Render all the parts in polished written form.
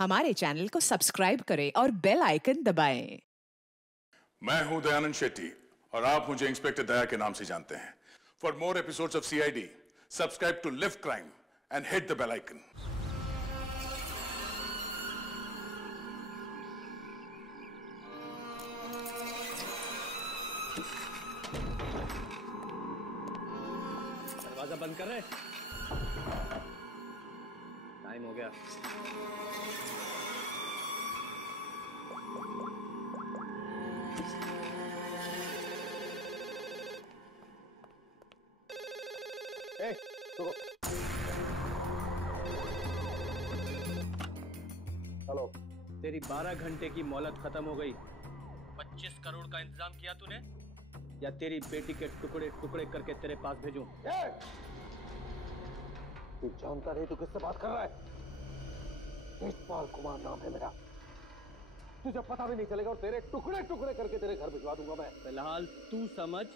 हमारे चैनल को सब्सक्राइब करें और बेल आइकन दबाएं। मैं हूं दयानंद शेट्टी और आप मुझे इंस्पेक्टर दया के नाम से जानते हैं। For more episodes of CID, subscribe to live crime and hit the bell icon. दरवाजा बंद कर रहे, टाइम हो गया। हेलो, तेरी 12 घंटे की मोहलत खत्म हो गई। 25 करोड़ का इंतजाम किया तूने, या तेरी बेटी के टुकड़े टुकड़े करके तेरे पास भेजूं? तू जानता नहीं तू किससे बात कर रहा है? तेजपाल कुमार नाम है मेरा। तुझे पता भी नहीं चलेगा और तेरे टुकड़े टुकड़े करके तेरे घर भिजवा दूंगा मैं। फिलहाल तू समझ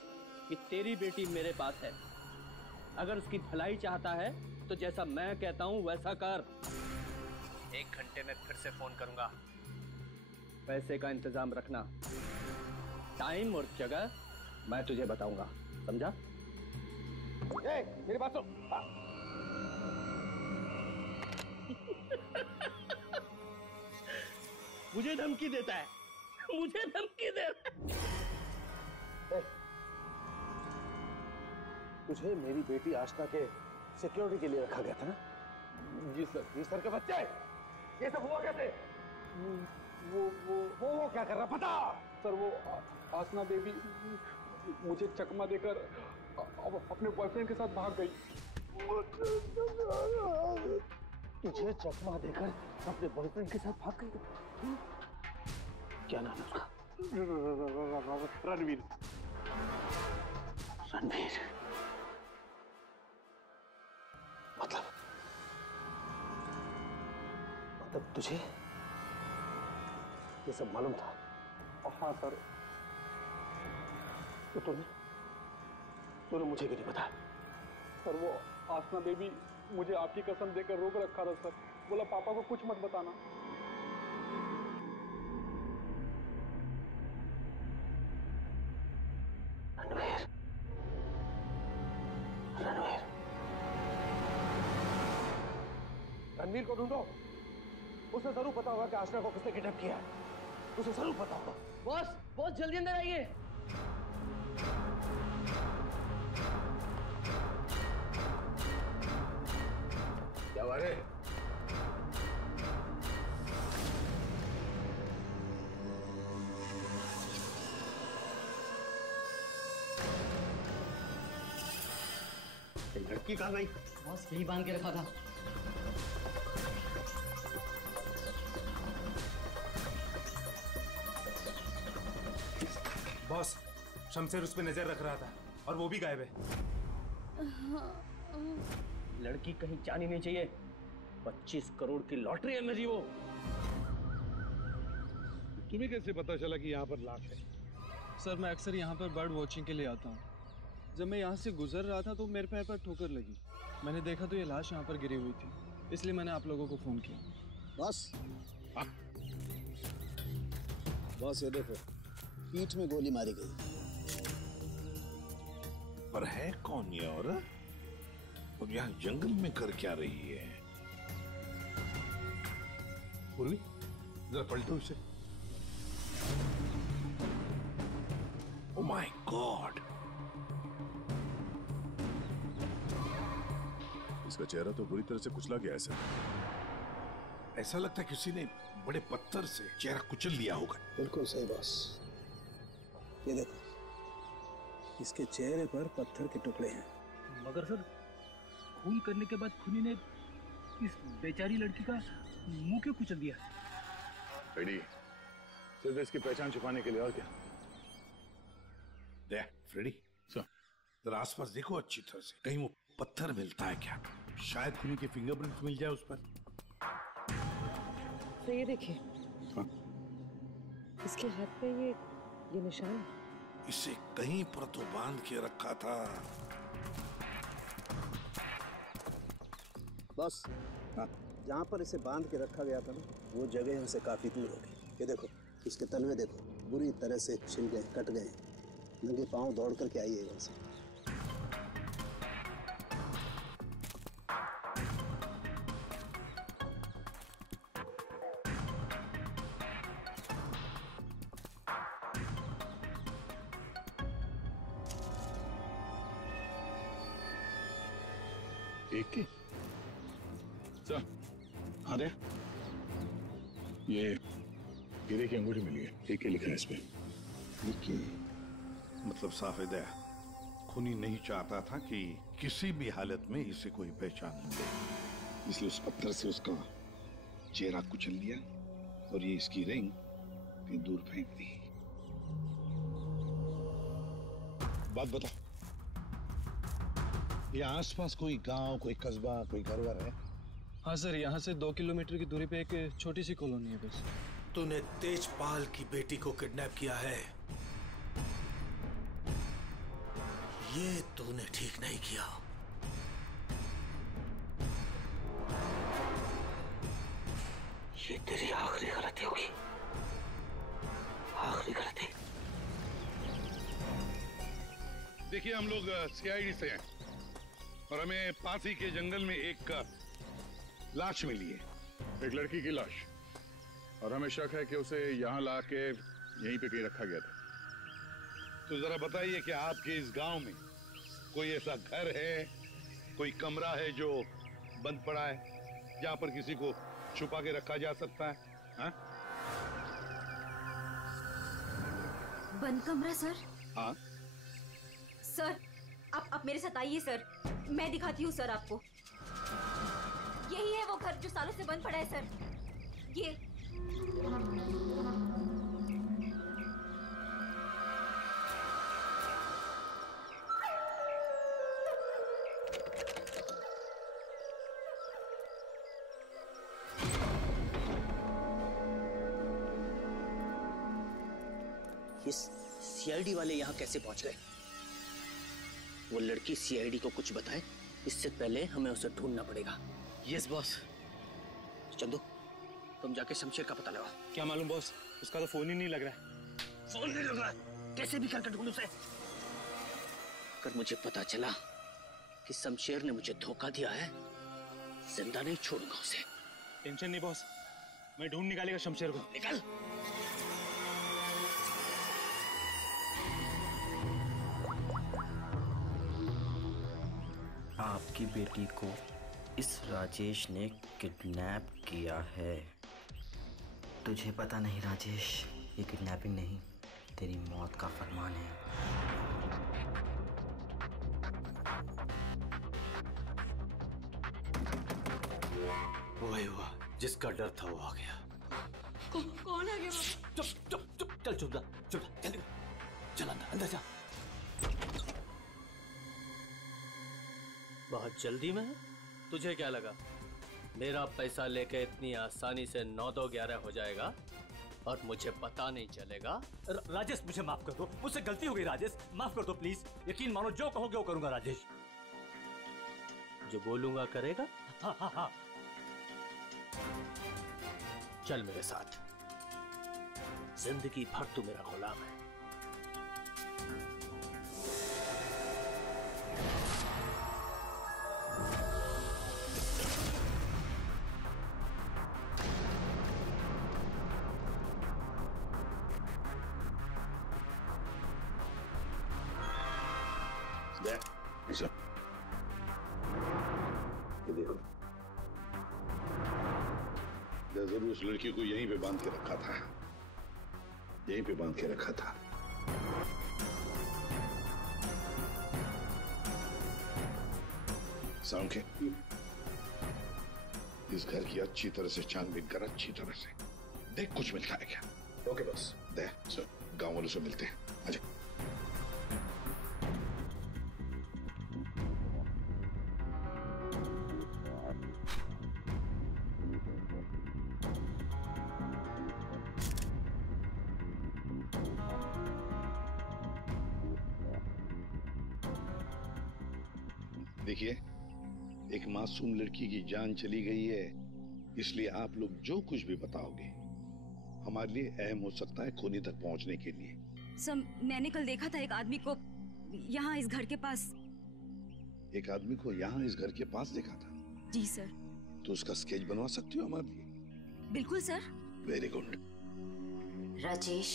कि तेरी बेटी मेरे पास है। अगर उसकी भलाई चाहता है तो जैसा मैं कहता हूं वैसा कर। 1 घंटे में फिर से फोन करूंगा। पैसे का इंतजाम रखना, टाइम और जगह मैं तुझे बताऊंगा, समझा? मेरी बात सुन। मुझे धमकी देता है, मुझे धमकी दे रहा है। तुझे मेरी बेटी आशना के सिक्योरिटी के लिए रखा गया था ना? जी सर। जी सर के बच्चे, ये सब हुआ कैसे? वो क्या कर रहा पता? सर वो आसना बेबी मुझे चकमा देकर अपने बॉयफ्रेंड के साथ भाग गई। तुझे चकमा देकर अपने बॉयफ्रेंड के साथ भाग गई? क्या नाम है उसका? रणवीर। रणवीर मतलब तुझे ये सब मालूम था? हाँ सर। तो तूने मुझे क्यों नहीं बताया? सर वो आसना बेबी मुझे आपकी कसम देकर रोक रखा था सर। बोला पापा को कुछ मत बताना। रणवीर, रणवीर, रणवीर को ढूंढो। उसे जरूर पता होगा कि आशना को किसने किडनैप किया है। उसे जरूर पता होगा। बॉस जल्दी अंदर आइए। क्या हुआ रे? लड़की कहाँ गई? बॉस यही बांध के रखा था। बॉस, शमशेर उस पे नजर रख रहा था और वो भी गायब है। लड़की कहीं जानी नहीं चाहिए। 25 करोड़ की लॉटरी है मेरी वो। तुम्हें कैसे पता चला कि यहाँ पर लाश है? सर मैं अक्सर यहाँ पर बर्ड वॉचिंग के लिए आता हूँ। जब मैं यहाँ से गुजर रहा था तो मेरे पैर पर ठोकर लगी। मैंने देखा तो ये लाश यहाँ पर गिरी हुई थी, इसलिए मैंने आप लोगों को फोन किया। बस बस ये देखो, पीठ में गोली मारी गई। पर है कौन ये औरत और यहाँ जंगल में कर क्या रही है? पूर्वी, जरा पलटो इसे। ओह माय गॉड, इसका चेहरा तो बुरी तरह से कुचला गया है सर। ऐसा लगता है किसी ने बड़े पत्थर से चेहरा कुचल लिया होगा। बिल्कुल सही बॉस। ये देखो, इसके चेहरे पर पत्थर के टुकड़े हैं। मगर सर, खून करने के बाद खूनी ने इस बेचारी लड़की का मुंह क्यों कुचल दिया? रेडी, सिर्फ इसकी पहचान छुपाने के लिए, और क्या? देख फ्रेडी, जरा आसपास देखो अच्छी तरह से, कहीं वो पत्थर मिलता है क्या? शायद खूनी के फिंगरप्रिंट मिल जाए उस पर। तो ये देखिए, इसके हाथ पे ये निशान है। इसे कहीं पर तो बांध के रखा था। बस हाँ, जहाँ पर इसे बांध के रखा गया था ना, वो जगह हमसे काफी दूर होगी। ये देखो, इसके तलवे देखो, बुरी तरह से छिल गए, कट गए। नंगे पांव दौड़ करके आई है वैसे। एक की सर, अरे ये हीरे की अंगूठी मिली है, एक लिखा है इस पे। मतलब साफ है दया, खूनी नहीं चाहता था कि किसी भी हालत में इसे कोई पहचान ले, इसलिए उस पत्थर से उसका चेहरा कुचल लिया और ये इसकी रिंग कहीं दूर फेंक दी। बात बता, ये आसपास कोई गांव, कोई कस्बा, कोई घर-वर है? हाँ सर, यहाँ से 2 किलोमीटर की दूरी पे एक छोटी सी कॉलोनी है बस। तूने तेजपाल की बेटी को किडनैप किया है, ये तूने ठीक नहीं किया। ये तेरी आखिरी गलती होगी, आखिरी गलती। देखिए, हम लोग सीआईडी से हैं और हमें पासी के जंगल में एक लाश मिली है, एक लड़की की लाश, और हमें शक है कि उसे यहाँ ला के यहीं पे कहीं रखा गया था। तो जरा बताइए कि आपके इस गांव में कोई ऐसा घर है, कोई कमरा है जो बंद पड़ा है, जहां पर किसी को छुपा के रखा जा सकता है? हाँ? बंद कमरा सर? हाँ सर, आप मेरे साथ आइए सर, मैं दिखाती हूँ सर आपको। यही है वो घर जो सालों से बंद पड़ा है सर। ये सीआईडी वाले यहाँ कैसे पहुंच गए? वो लड़की सीआईडी को कुछ बताए, इससे पहले हमें उसे ढूंढना पड़ेगा। Yes boss. चंदू, तुम जाके शमशेर का पता लगाओ। क्या मालूम बॉस, उसका तो फोन ही नहीं लग रहा है। फोन नहीं लग रहा है? कैसे भी करके ढूंढ उसे। अगर मुझे पता चला कि शमशेर ने मुझे धोखा दिया है, जिंदा नहीं छोड़ूंगा उसे। टेंशन नहीं बॉस, मैं ढूंढ निकालेगा शमशेर को। निकल। आपकी बेटी को इस राजेश ने किडनैप किया है। तुझे पता नहीं राजेश, ये किडनैपिंग नहीं, तेरी मौत का फरमान है। वही हुआ, जिसका डर था वो आ गया। कौन आ गया? चुप चुप चुप, चल चुप जा, चुप जा, चल अंदर जा। बहुत जल्दी में है? तुझे क्या लगा मेरा पैसा लेके इतनी आसानी से 9-2-11 हो जाएगा और मुझे पता नहीं चलेगा? राजेश, मुझे माफ कर दो, मुझसे गलती हो गई राजेश, माफ कर दो प्लीज। यकीन मानो, जो कहोगे वो करूंगा राजेश। जो बोलूंगा करेगा? हाँ हाँ हाँ। चल मेरे साथ, जिंदगी भर तू मेरा गुलाम है। ये देखो, जरूर उस लड़की को यहीं पे बांध के रखा था, यहीं पे बांध के रखा था। साउंड के इस घर की अच्छी तरह से छानबीन कर, अच्छी तरह से देख कुछ मिलता है क्या। ओके बस। दे गांव वालों से मिलते हैं, आजा। देखिए, एक मासूम लड़की की जान चली गई है, इसलिए आप लोग जो कुछ भी बताओगे हमारे लिए अहम हो सकता है खूनी तक पहुंचने के लिए। सर, मैंने कल देखा था एक आदमी को यहाँ इस घर के पास। एक आदमी को यहाँ इस घर के पास देखा था? जी सर। तो उसका स्केच बनवा सकती हो हमारे लिए? बिल्कुल सर। Very good. राजेश,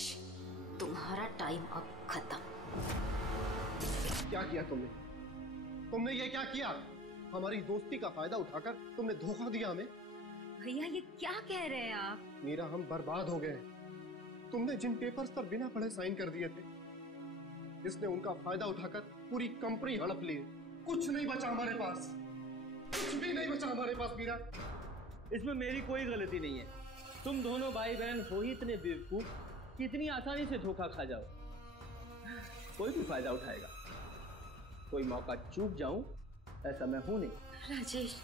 तुम्हारा टाइम अब खत्म। क्या किया तुमने? तुमने ये क्या किया? हमारी दोस्ती का फायदा उठाकर तुमने धोखा दिया हमें। भैया ये क्या कह रहे हैं आप? मीरा, हम बर्बाद हो गए। तुमने जिन पेपर्स पर बिना पढ़े साइन कर दिए थे, इसने उनका फायदा उठाकर पूरी कंपनी हड़प ली। कुछ नहीं बचा हमारे पास, कुछ भी नहीं बचा हमारे पास मीरा। इसमें मेरी कोई गलती नहीं है। तुम दोनों भाई बहन हो ही इतने बेवकूफ कि इतनी आसानी से धोखा खा जाओ। कोई भी फायदा उठाएगा। कोई मौका चूक जाऊं ऐसा मैं हूं नहीं। राजेश,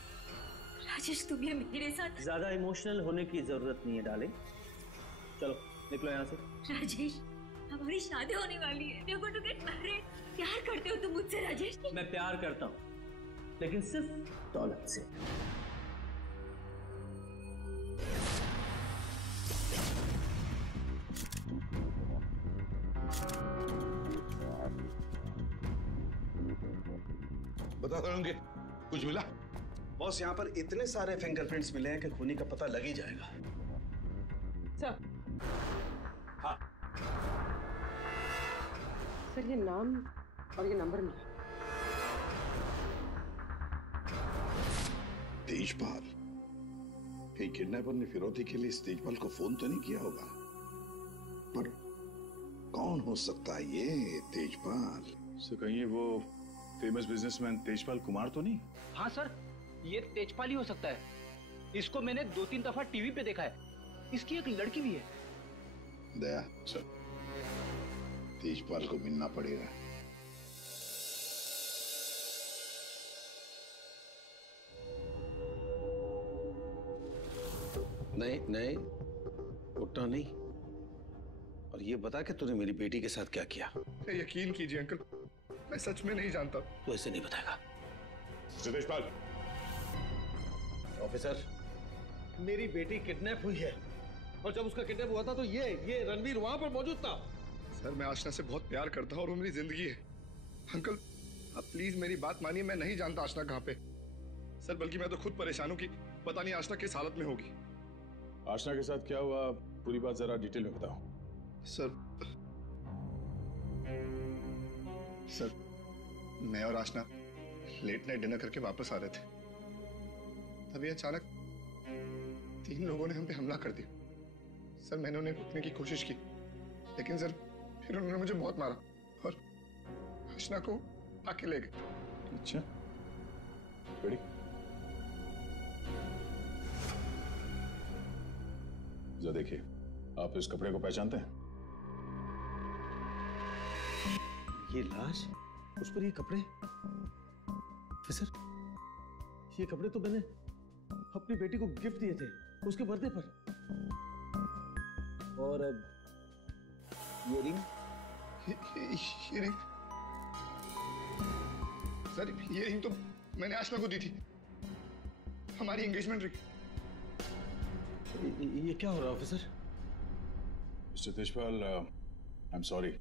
राजेश तुम ये मेरे साथ। ज्यादा इमोशनल होने की जरूरत नहीं है डार्लिंग। चलो निकलो यहाँ से। राजेश, हमारी शादी होने वाली है। देखो टू गेट मैरिड। प्यार करते हो तुम मुझसे राजेश? मैं प्यार करता हूँ, लेकिन सिर्फ दौलत से। बता रहे कुछ मिला? बॉस, यहाँ पर इतने सारे फिंगरप्रिंट्स मिले हैं कि खूनी का पता लग ही जाएगा। सर, हाँ सर ये नाम और ये नंबर मिला। तेजपाल। कहीं किडनैपर ने फिरौती के लिए इस तेजपाल को फोन तो नहीं किया होगा, पर कौन हो सकता है ये तेजपाल? सर कहीं वो फेमस बिजनेसमैन तेजपाल कुमार तो नहीं? हाँ सर, ये तेजपाल ही हो सकता है। इसको मैंने 2-3 दफा टीवी पे देखा है। इसकी एक लड़की भी है। दया सर, तेजपाल को मिलना पड़ेगा। नहीं नहीं, उठना नहीं। और ये बता कि तूने मेरी बेटी के साथ क्या किया? यकीन कीजिए अंकल, मैं सच में नहीं जानता। तू ऐसे नहीं बताएगा। तेजपाल। ऑफिसर, मेरी बेटी किडनैप हुई है, और जब उसका किडनैप हुआ था तो ये रणवीर वहां पर मौजूद था। सर, मैं आशना से बहुत प्यार करता हूँ और वो मेरी जिंदगी है। अंकल आप प्लीज मेरी बात मानिए, मैं नहीं जानता आशना कहाँ पे। सर बल्कि मैं तो खुद परेशान हूँ कि पता नहीं आशना किस हालत में होगी। आशना के साथ क्या हुआ, पूरी बात जरा डिटेल में बताओ। सर, मैं और आशना लेट नाइट डिनर करके वापस आ रहे थे, तभी अचानक 3 लोगों ने हम पे हमला कर दिया। सर मैंने उन्हें रोकने की कोशिश की, लेकिन सर फिर उन्होंने मुझे बहुत मारा और आशना को आके ले गए। अच्छा, बड़ी जरा देखिए, आप इस कपड़े को पहचानते हैं? ये लाश, उस पर ये कपड़े। सर, ये कपड़े तो मैंने अपनी बेटी को गिफ्ट दिए थे उसके बर्थडे पर। और अब ये रिंग। ये रिंग सर, ये रिंग तो मैंने आशना को दी थी, हमारी एंगेजमेंट रिंग। ये क्या हो रहा है officer? Mister Tejpal, I am sorry,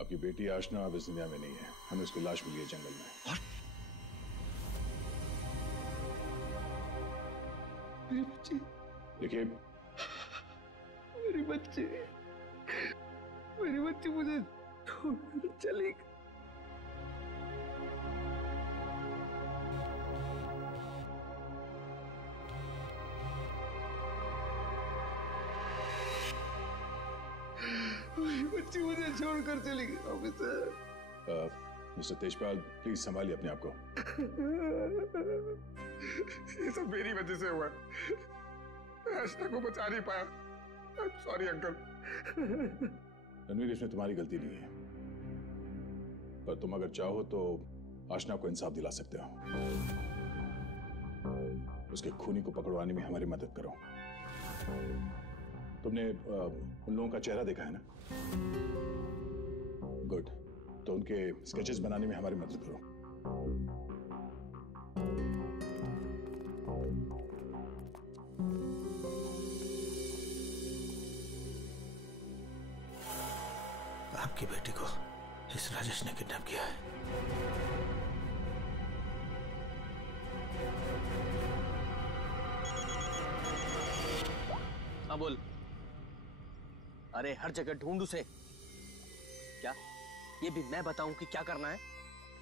आपकी बेटी आशना अब इस दुनिया में नहीं है। हमें उसकी लाश मिली है जंगल में। मेरी बच्ची। देखिए, मेरी बच्ची मुझे छोड़कर चली गई। मेरी बच्ची मुझे छोड़कर चली गई ऑफिसर। मिस्टर तेजपाल, प्लीज संभालिए अपने आप को। ये सब मेरी वजह से हुआ, मैं आशना को बचा नहीं पाया। I am sorry uncle. Ranveer, इसमें तुम्हारी गलती नहीं है, पर तुम अगर चाहो तो आशना को इंसाफ दिला सकते हो। उसके खूनी को पकड़वाने में हमारी मदद करो। तुमने उन लोगों का चेहरा देखा है ना? गुड, तो उनके स्केचेस बनाने में हमारी मदद करो। आपकी बेटी को इस राजेश ने किडनैप किया है। हाँ बोल। अरे हर जगह ढूंढ उसे। क्या ये भी मैं बताऊं कि क्या करना है?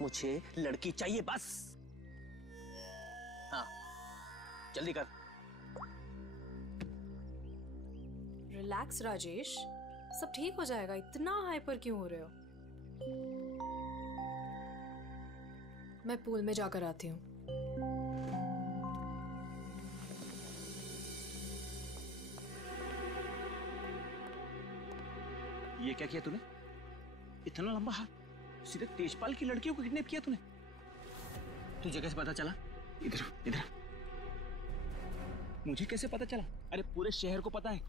मुझे लड़की चाहिए बस। हाँ जल्दी कर। रिलैक्स राजेश, सब ठीक हो जाएगा। इतना हाइपर क्यों हो रहे हो? मैं पूल में जाकर आती हूँ। ये क्या किया तूने? इतना लंबा हाथ, सीधे तेजपाल की लड़कियों को किडनैप किया तूने? तुझे कैसे पता चला? इधर इधर। मुझे कैसे पता चला? अरे पूरे शहर को पता है।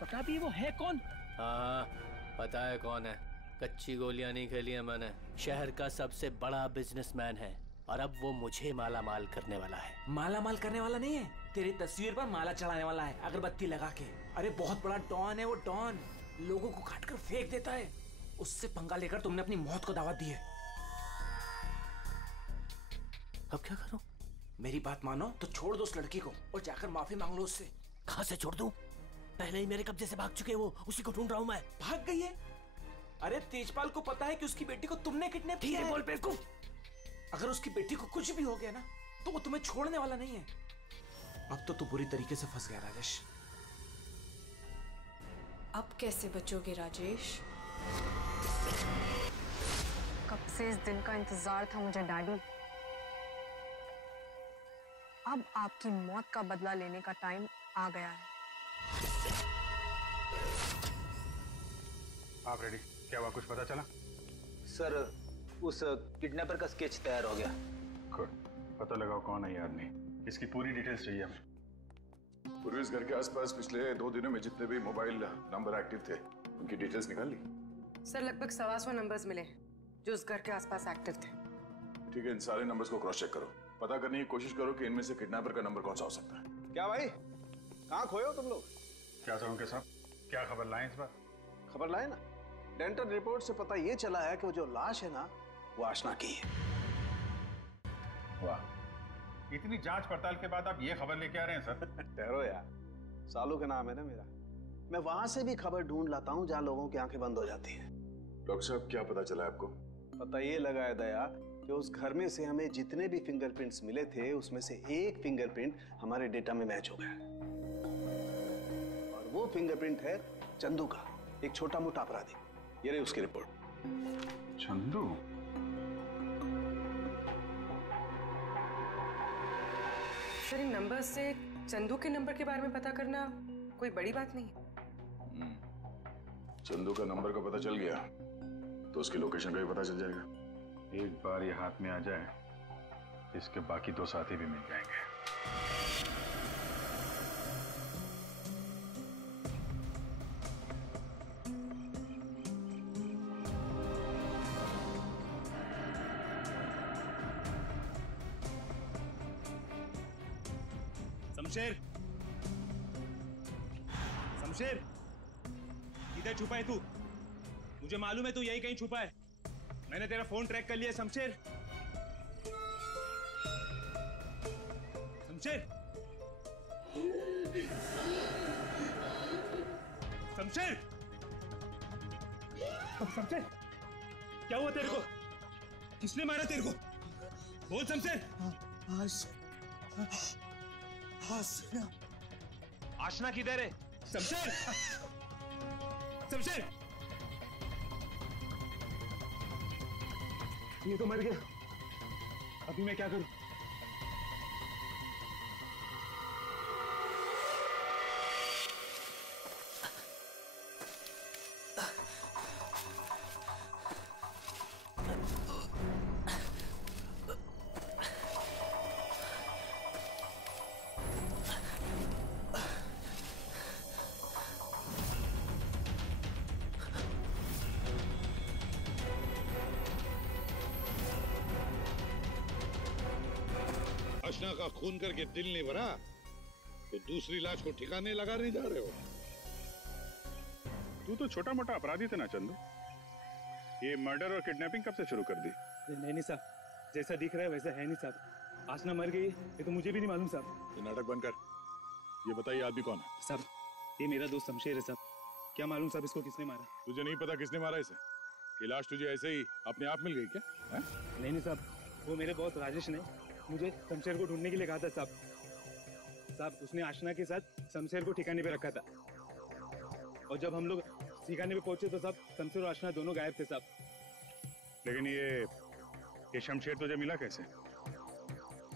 पता भी वो है कौन? हाँ पता है कौन है। कच्ची गोलियां नहीं खेली है मैंने। शहर का सबसे बड़ा बिजनेसमैन है और अब वो मुझे माला माल करने वाला है। माला माल करने वाला नहीं है, तेरी तस्वीर पर माला चढ़ाने वाला है, अगरबत्ती लगा के। अरे बहुत बड़ा डॉन है वो, डॉन। लोगों को काट कर फेंक देता है। उससे पंगा लेकर तुमने अपनी मौत को दावत दी है। अब क्या करूं? मेरी बात मानो तो छोड़ दो उस लड़की को और जाकर माफी मांग लो उससे। कहां से छोड़ दूं? पहले ही मेरे कब्जे से भाग चुके हैं वो, उसी को ढूंढ रहा हूं मैं। भाग गई है? अरे तेजपाल को पता है कि उसकी बेटी को तुमने किडनैप किया है। बोल बेवकूफ। अगर उसकी बेटी को कुछ भी हो गया ना तो वो तुम्हें छोड़ने वाला नहीं है। अब तो तू बुरी तरीके से फंस गया राजेश। अब कैसे बचोगे राजेश? कब से इस दिन का इंतजार था मुझे डैडी। अब आपकी मौत का बदला लेने का टाइम आ गया है। आप रेडी? क्या हुआ, कुछ पता चला? सर उस किडनैपर का स्केच तैयार हो गया। गुड, पता लगाओ कौन है ये आदमी। इसकी पूरी डिटेल्स चाहिए हमें। पूरे इस घर के आसपास पिछले 2 दिनों में जितने भी मोबाइल नंबर एक्टिव थे उनकी डिटेल्स निकाल ली? सर लगभग 125 नंबर्स मिले जो उस घर के आसपास एक्टिव थे। ठीक है, इन सारे नंबर्स को क्रॉस चेक करो। पता करने की कोशिश करो कि इनमें से किडनैपर का नंबर कौन सा हो सकता है। क्या भाई, कहाँ खोए हो तुम लोग? क्या करूं के साहब, क्या खबर लाएं इस बार? खबर लाए ना, डेंटल रिपोर्ट से पता ये चला है कि वो जो लाश है ना वो आशना की है। वाह, इतनी जांच पड़ताल के बाद आप ये खबर लेके आ रहे हैं सर? ठहरो यार, सालू का नाम है ना मेरा। मैं वहां से भी खबर ढूंढ लाता हूँ जहाँ लोगों की आंखें बंद हो जाती हैं। डॉक्टर साहब क्या पता चला आपको? पता ये लगा है दया कि उस घर में से हमें जितने भी फिंगरप्रिंट्स मिले थे उसमें से एक फिंगरप्रिंट हमारे डेटा में मैच हो गया है। और वो फिंगरप्रिंट है चंदू का, एक छोटा मोटा अपराधी। ये रही उसकी रिपोर्ट। चंदू? सर इन नंबर से चंदू के नंबर के बारे में पता करना कोई बड़ी बात नहीं है। चंदू का नंबर का पता चल गया तो उसकी लोकेशन का भी पता चल जाएगा। एक बार ये हाथ में आ जाए इसके बाकी 2 साथी भी मिल जाएंगे। शमशेर, शमशेर, किधर छुपा है तू? मुझे मालूम है तू यही कहीं छुपा है। मैंने तेरा फोन ट्रैक कर लिया शमशेर। शमशेर, शमशेर, शमशेर, क्या हुआ तेरे को? किसने मारा तेरे को? बोल शमशेर। आशना किधर है? शमशेर, शमशेर, ये तो मर गया। अभी मैं क्या करूं? आशना का खून करके दिल नहीं भरा तो दूसरी लाश को ठिकाने लगाने जा रहे हो? तू तो छोटा मोटा अपराधी थे ना चंदू। ये मर्डर और किडनैपिंग कब से शुरू कर दी? नहीं साहब, जैसा दिख रहा है वैसा है नहीं साहब। आसना मर गई ये तो मुझे भी नहीं मालूम साहब। ये नाटक बंद कर, ये बताइए आदमी कौन है? साहब ये मेरा दोस्त शमशेर है साहब। क्या मालूम साहब इसको किसने मारा? तुझे नहीं पता किसने मारा इसे? ये लाश तुझे ऐसे ही अपने आप मिल गई क्या? है? नहीं साहब, वो मेरे बॉस राजेश ने मुझे शमशेर को ढूंढने के लिए कहा था साहब। उसने आशना के साथ शमशेर को ठिकाने पे रखा था और जब हम लोग ठिकाने पे पहुंचे तो साहब शमशेर और आशना दोनों गायब थे साहब। लेकिन ये शमशेर तुझे मिला कैसे?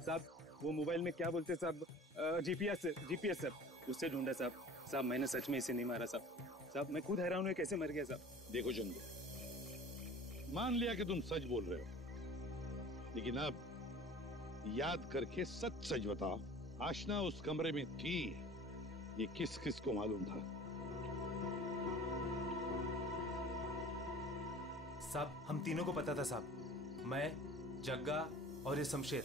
साहब वो मोबाइल में क्या बोलते साहब, जीपीएस साहब, उससे ढूंढा साहब। मैंने सच में इसे नहीं मारा साहब। मैं खुद हैरान हूँ कैसे मर गया साहब। देखो चंदू, मान लिया कि तुम सच बोल रहे हो, लेकिन अब याद करके सच सच बताओ, आशना उस कमरे में थी, ये किस किस को मालूम था? साहब हम तीनों को पता था साहब, मैं, जग्गा और ये शमशेर।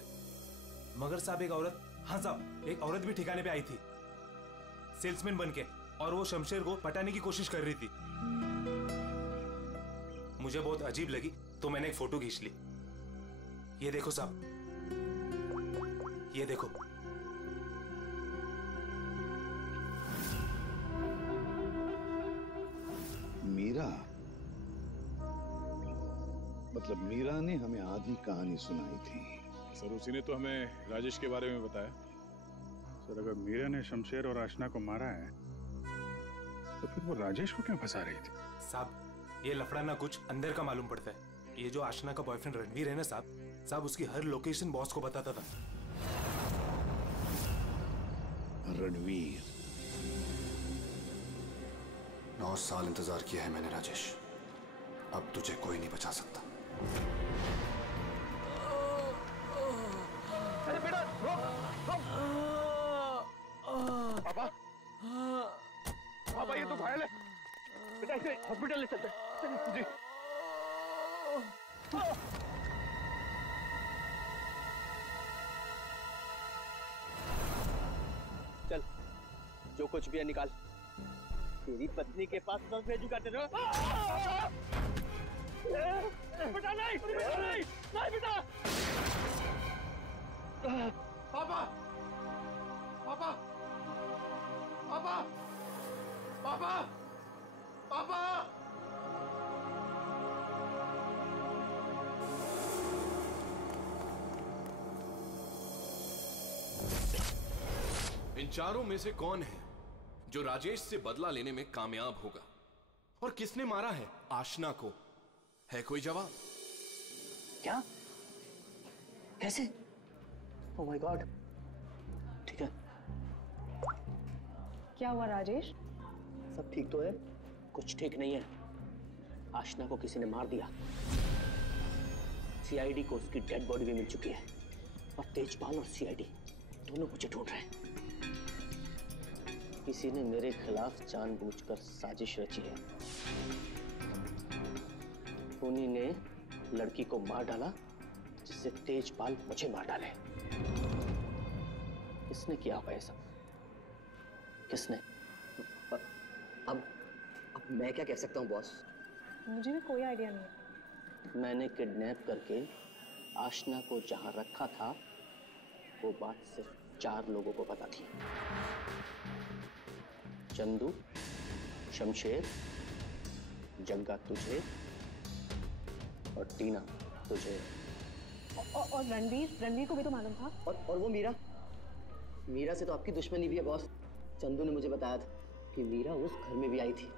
मगर साहब एक औरत, हाँ साहब एक औरत भी ठिकाने पे आई थी सेल्समैन बनके, और वो शमशेर को पटाने की कोशिश कर रही थी। मुझे बहुत अजीब लगी तो मैंने एक फोटो खींच ली। ये देखो साहब, ये देखो। मीरा, मतलब मीरा ने हमें आधी कहानी सुनाई थी। सर उसी ने तो हमें राजेश के बारे में बताया। सर अगर मीरा ने शमशेर और आशना को मारा है तो फिर वो राजेश को क्यों फंसा रही थी? साहब ये लफड़ा ना कुछ अंदर का मालूम पड़ता है। ये जो आशना का बॉयफ्रेंड रणवीर है ना साहब उसकी हर लोकेशन बॉस को बताता था। रणवीर, 9 साल इंतजार किया है मैंने राजेश, अब तुझे कोई नहीं बचा सकता। अरे बेटा रोक। पापा पापा ये तो घायल है बेटा, इसे हॉस्पिटल ले चलते हैं। जी चल जो कुछ भी है निकाल। तेरी पत्नी के पास सब भेजूंगा तेरे। बेटा नहीं बेटा। पापा पापा पापा पापा पापा। इन चारों में से कौन है जो राजेश से बदला लेने में कामयाब होगा, और किसने मारा है आशना को? है कोई जवाब? क्या? कैसे? Oh my God. ठीक है। क्या हुआ राजेश? सब ठीक तो है? कुछ ठीक नहीं है। आशना को किसी ने मार दिया। सीआईडी को उसकी डेड बॉडी भी मिल चुकी है और तेजपाल और सीआईडी दोनों मुझे ढूंढ रहे हैं। किसी ने मेरे खिलाफ जानबूझकर साजिश रची है। उन्हीं ने लड़की को मार डाला जिससे तेजपाल मुझे मार डाले। किसने किया होगा ये सब? किसने? अब मैं क्या कह सकता हूँ बॉस? मुझे भी कोई आइडिया नहीं है। मैंने किडनैप करके आशना को जहां रखा था वो बात सिर्फ 4 लोगों को पता थी। चंदू, शमशेर, जग्गा तुझे और टीना तुझे। और रणवीर को भी तो मालूम था। और वो मीरा से तो आपकी दुश्मनी भी है बॉस। चंदू ने मुझे बताया था कि मीरा उस घर में भी आई थी।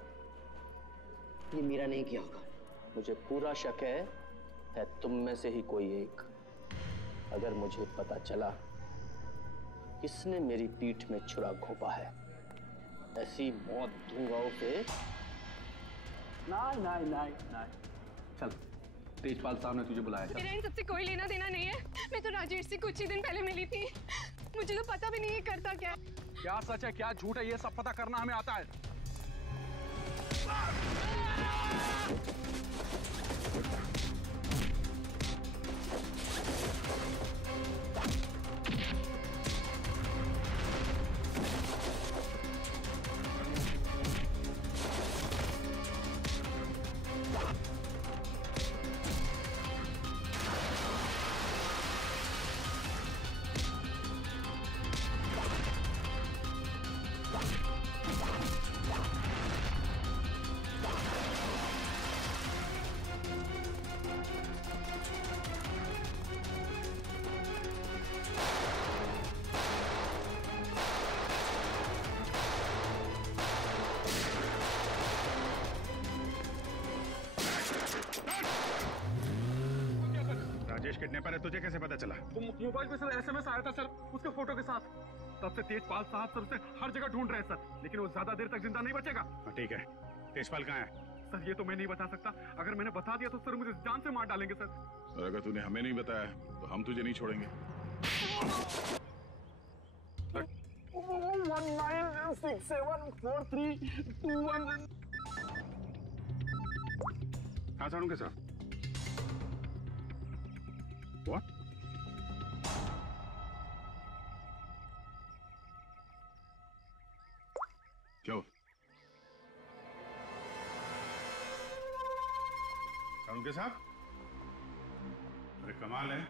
ये मीरा नहीं किया होगा। मुझे पूरा शक है तुम में से ही कोई एक। अगर मुझे पता चला किसने मेरी पीठ में छुरा घोंपा है, ऐसी मौत दूंगा उसे। नहीं चल, तेजपाल साहब ने तुझे बुलाया। मेरा इन सबसे कोई लेना देना नहीं है। मैं तो राजेश से कुछ ही दिन पहले मिली थी। मुझे तो पता भी नहीं है करता क्या। क्या सच है क्या झूठ है ये सब पता करना हमें आता है। किडनैपर है तुझे कैसे पता चला? वो मोबाइल पे सर SMS आया था सर, उसके फोटो के साथ। तब से तेजपाल साहब सर उसे हर जगह ढूंढ रहे हैं सर, लेकिन वो ज्यादा देर तक जिंदा नहीं बचेगा। ठीक है, तेजपाल कहाँ है? सर ये तो मैं नहीं बता सकता, अगर मैंने बता दिया तो सर मुझे जान से मार डालेंगे सर। और अगर तूने हमें नहीं बताया तो हम तुझे नहीं छोड़ेंगे। 19674321। हाँ साड़ू के साथ। What? क्यों? साड़ू के साथ? अरे कमाल है,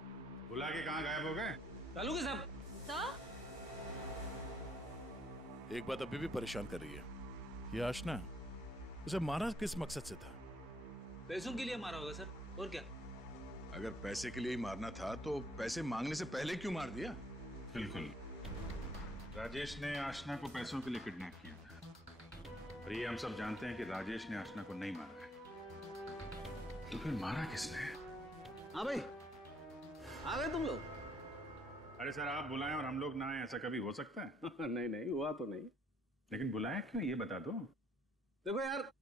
बुला के कहाँ गायब हो गए? चालू के साहब। एक बात अभी भी परेशान कर रही है, ये आशना उसे मारा किस मकसद से था? पैसों के लिए मारा होगा सर, और क्या? अगर पैसे के लिए ही मारना था तो पैसे मांगने से पहले क्यों मार दिया? बिल्कुल, राजेश ने आशना को पैसों के लिए किडनैप किया था, और ये हम सब जानते हैं कि राजेश ने आशना को नहीं मारा है। तो फिर मारा किसने? हाँ भाई, आ गए तुम लोग? अरे सर, आप बुलाएं और हम लोग ना आए, ऐसा कभी हो सकता है? नहीं नहीं, हुआ तो नहीं। लेकिन बुलाएं क्यों, ये बता दो। देखो यार,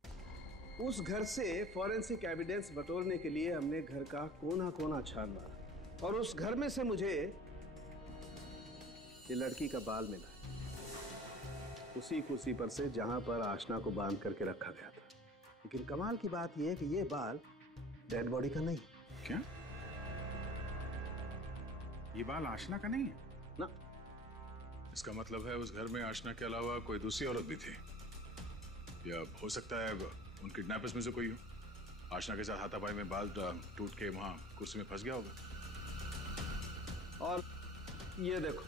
उस घर से फॉरेंसिक एविडेंस बटोरने के लिए हमने घर का कोना कोना छान मारा, और उस घर में से मुझे ये लड़की का बाल मिला, उसी कुर्सी पर से जहां पर आशना को बांध करके रखा गया था। लेकिन कमाल की बात यह है कि ये बाल डेड बॉडी का नहीं। क्या? ये बाल आशना का नहीं है? ना। इसका मतलब है उस घर में आशना के अलावा कोई दूसरी औरत भी थी, या हो सकता है उन किडनैपर्स में से कोई हो। आशना के साथ हाथापाई में बाल टूट के वहां कुर्सी में फंस गया होगा। और ये देखो,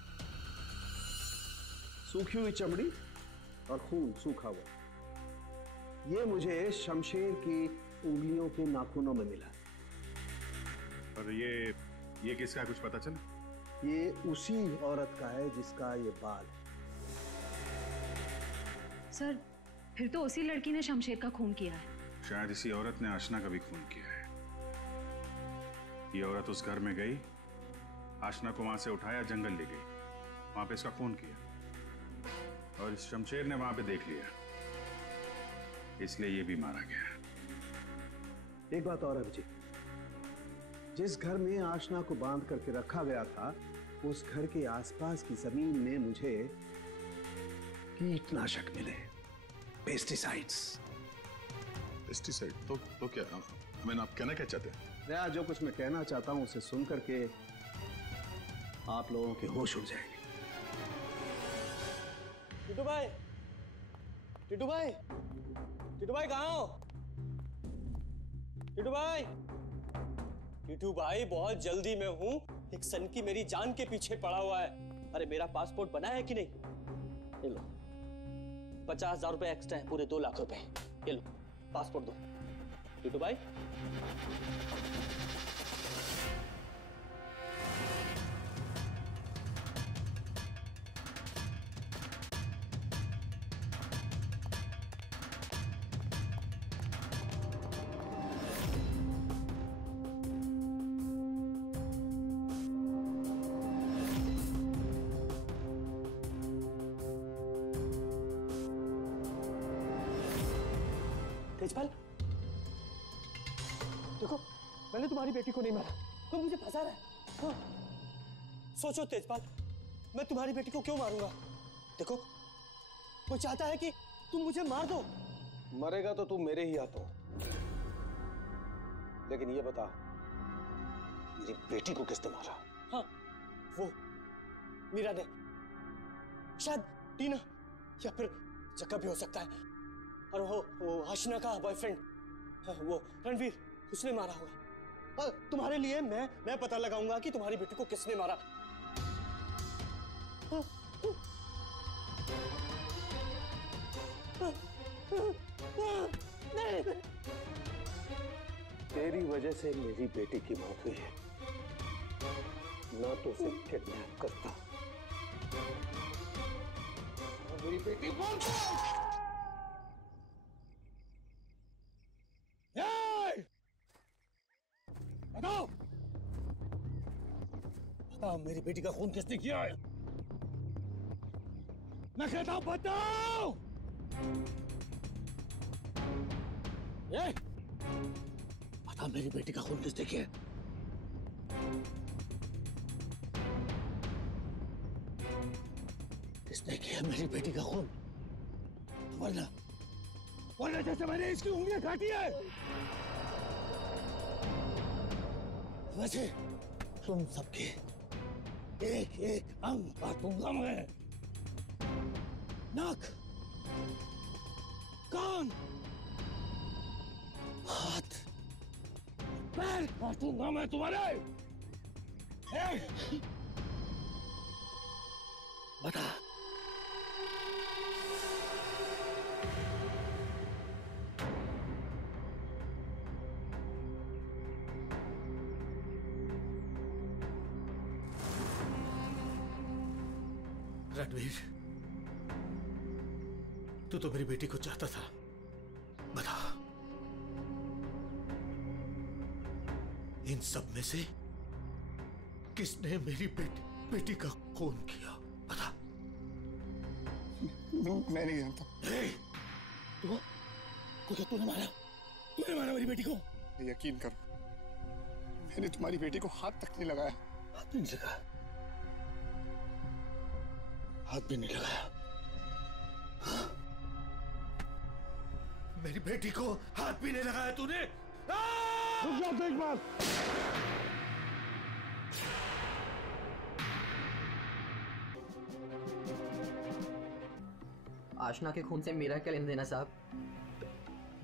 सूखी हुई चमड़ी और खून सूखा हुआ, ये मुझे शमशेर की उंगलियों के नाखूनों में मिला। और ये किसका, कुछ पता चला? ये उसी औरत का है जिसका ये बाल है। सर, फिर तो उसी लड़की ने शमशेर का खून किया है। शायद इसी औरत ने आशना का भी खून किया है। ये औरत उस घर में गई, आशना को वहां से उठाया, जंगल ले गई, वहां पे इसका खून किया, और इस शमशेर ने वहां पे देख लिया, इसलिए ये भी मारा गया। एक बात और है विजय, जिस घर में आशना को बांध करके रखा गया था, उस घर के आसपास की जमीन में मुझे कीटनाशक मिले, पेस्टिसाइड्स। पेस्टिसाइड? तो क्या, मैंने आप कहना क्या चाहते हैं? यार, जो कुछ मैं कहना चाहता हूं उसे सुन करके आप लोगों के होश उड़ जाएंगे। टिटू भाई, टिटू भाई, टिटू भाई कहाँ हो? टिटू भाई, टिटू भाई बहुत जल्दी में हूँ, एक सनकी मेरी जान के पीछे पड़ा हुआ है। अरे मेरा पासपोर्ट बना है कि नहीं? ये लो, 50,000 रुपए एक्स्ट्रा है, पूरे 2 लाख रुपए। ये लो पासपोर्ट दो। टिटू भाई, तेजपाल, देखो मैंने तुम्हारी बेटी को नहीं मारा, तुम मुझे फंसा रहा है। हाँ। सोचो तेजपाल, मैं तुम्हारी बेटी को क्यों मारूंगा? देखो, वो चाहता है कि तुम मुझे मार दो। मरेगा तो तू मेरे ही हाथों, लेकिन ये बता, मेरी बेटी को किसने मारा? हाँ, वो मीरा ने, शायद टीना या फिर जग्गा भी हो सकता है, और वो आशना का बॉयफ्रेंड, वो रणवीर, उसने मारा होगा। और तुम्हारे लिए मैं पता लगाऊंगा कि तुम्हारी बेटी को किसने मारा। तेरी वजह से मेरी बेटी की मौत हुई है, ना तो उसे किडनैप करता और मेरी बेटी बताओ, मेरी बेटी का खून किसने किया है? मैं कहता हूं बताओ। बता मेरी बेटी का खून किसने किया? किसने किया मेरी बेटी का खून? वरना जैसे मैंने इसकी उंगलियां काटी है वैसे तुम सबके एक एक अंग काटूंगा मैं। नाक, कान, हाथ, पैर काटूंगा मैं तुम्हारे। बता रणवीर, तू तो मेरी बेटी को चाहता था। बता, इन सब में से किसने मेरी बेटी का खून किया? बता। मैं नहीं जानता। तूने मारा मेरी बेटी को? यकीन करो, मैंने तुम्हारी बेटी को हाथ तक नहीं लगाया। हाथ भी नहीं लगाया? हाथ भी नहीं लगाया? मेरी बेटी को हाथ भी नहीं लगाया तूने? एक बार आशना के खून से मेरा क्या लेना देना साहब?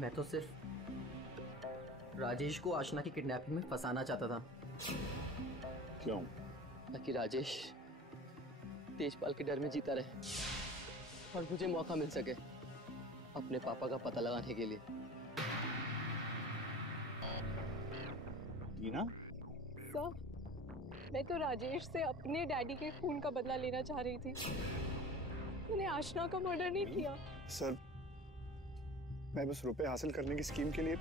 मैं तो सिर्फ राजेश को आशना की किडनैपिंग में फंसाना चाहता था। क्यों? ताकि राजेश तेजपाल के डर में जीता रहे और मुझे मौका मिल सके अपने पापा का पता लगाने के लिए। टीना? सर, मैं तो राजेश से अपने डैडी के खून का बदला लेना चाह रही थी। मैंने आशना का मर्डर नहीं किया। सर, मैं बस रुपए हासिल करने की स्कीम के लिए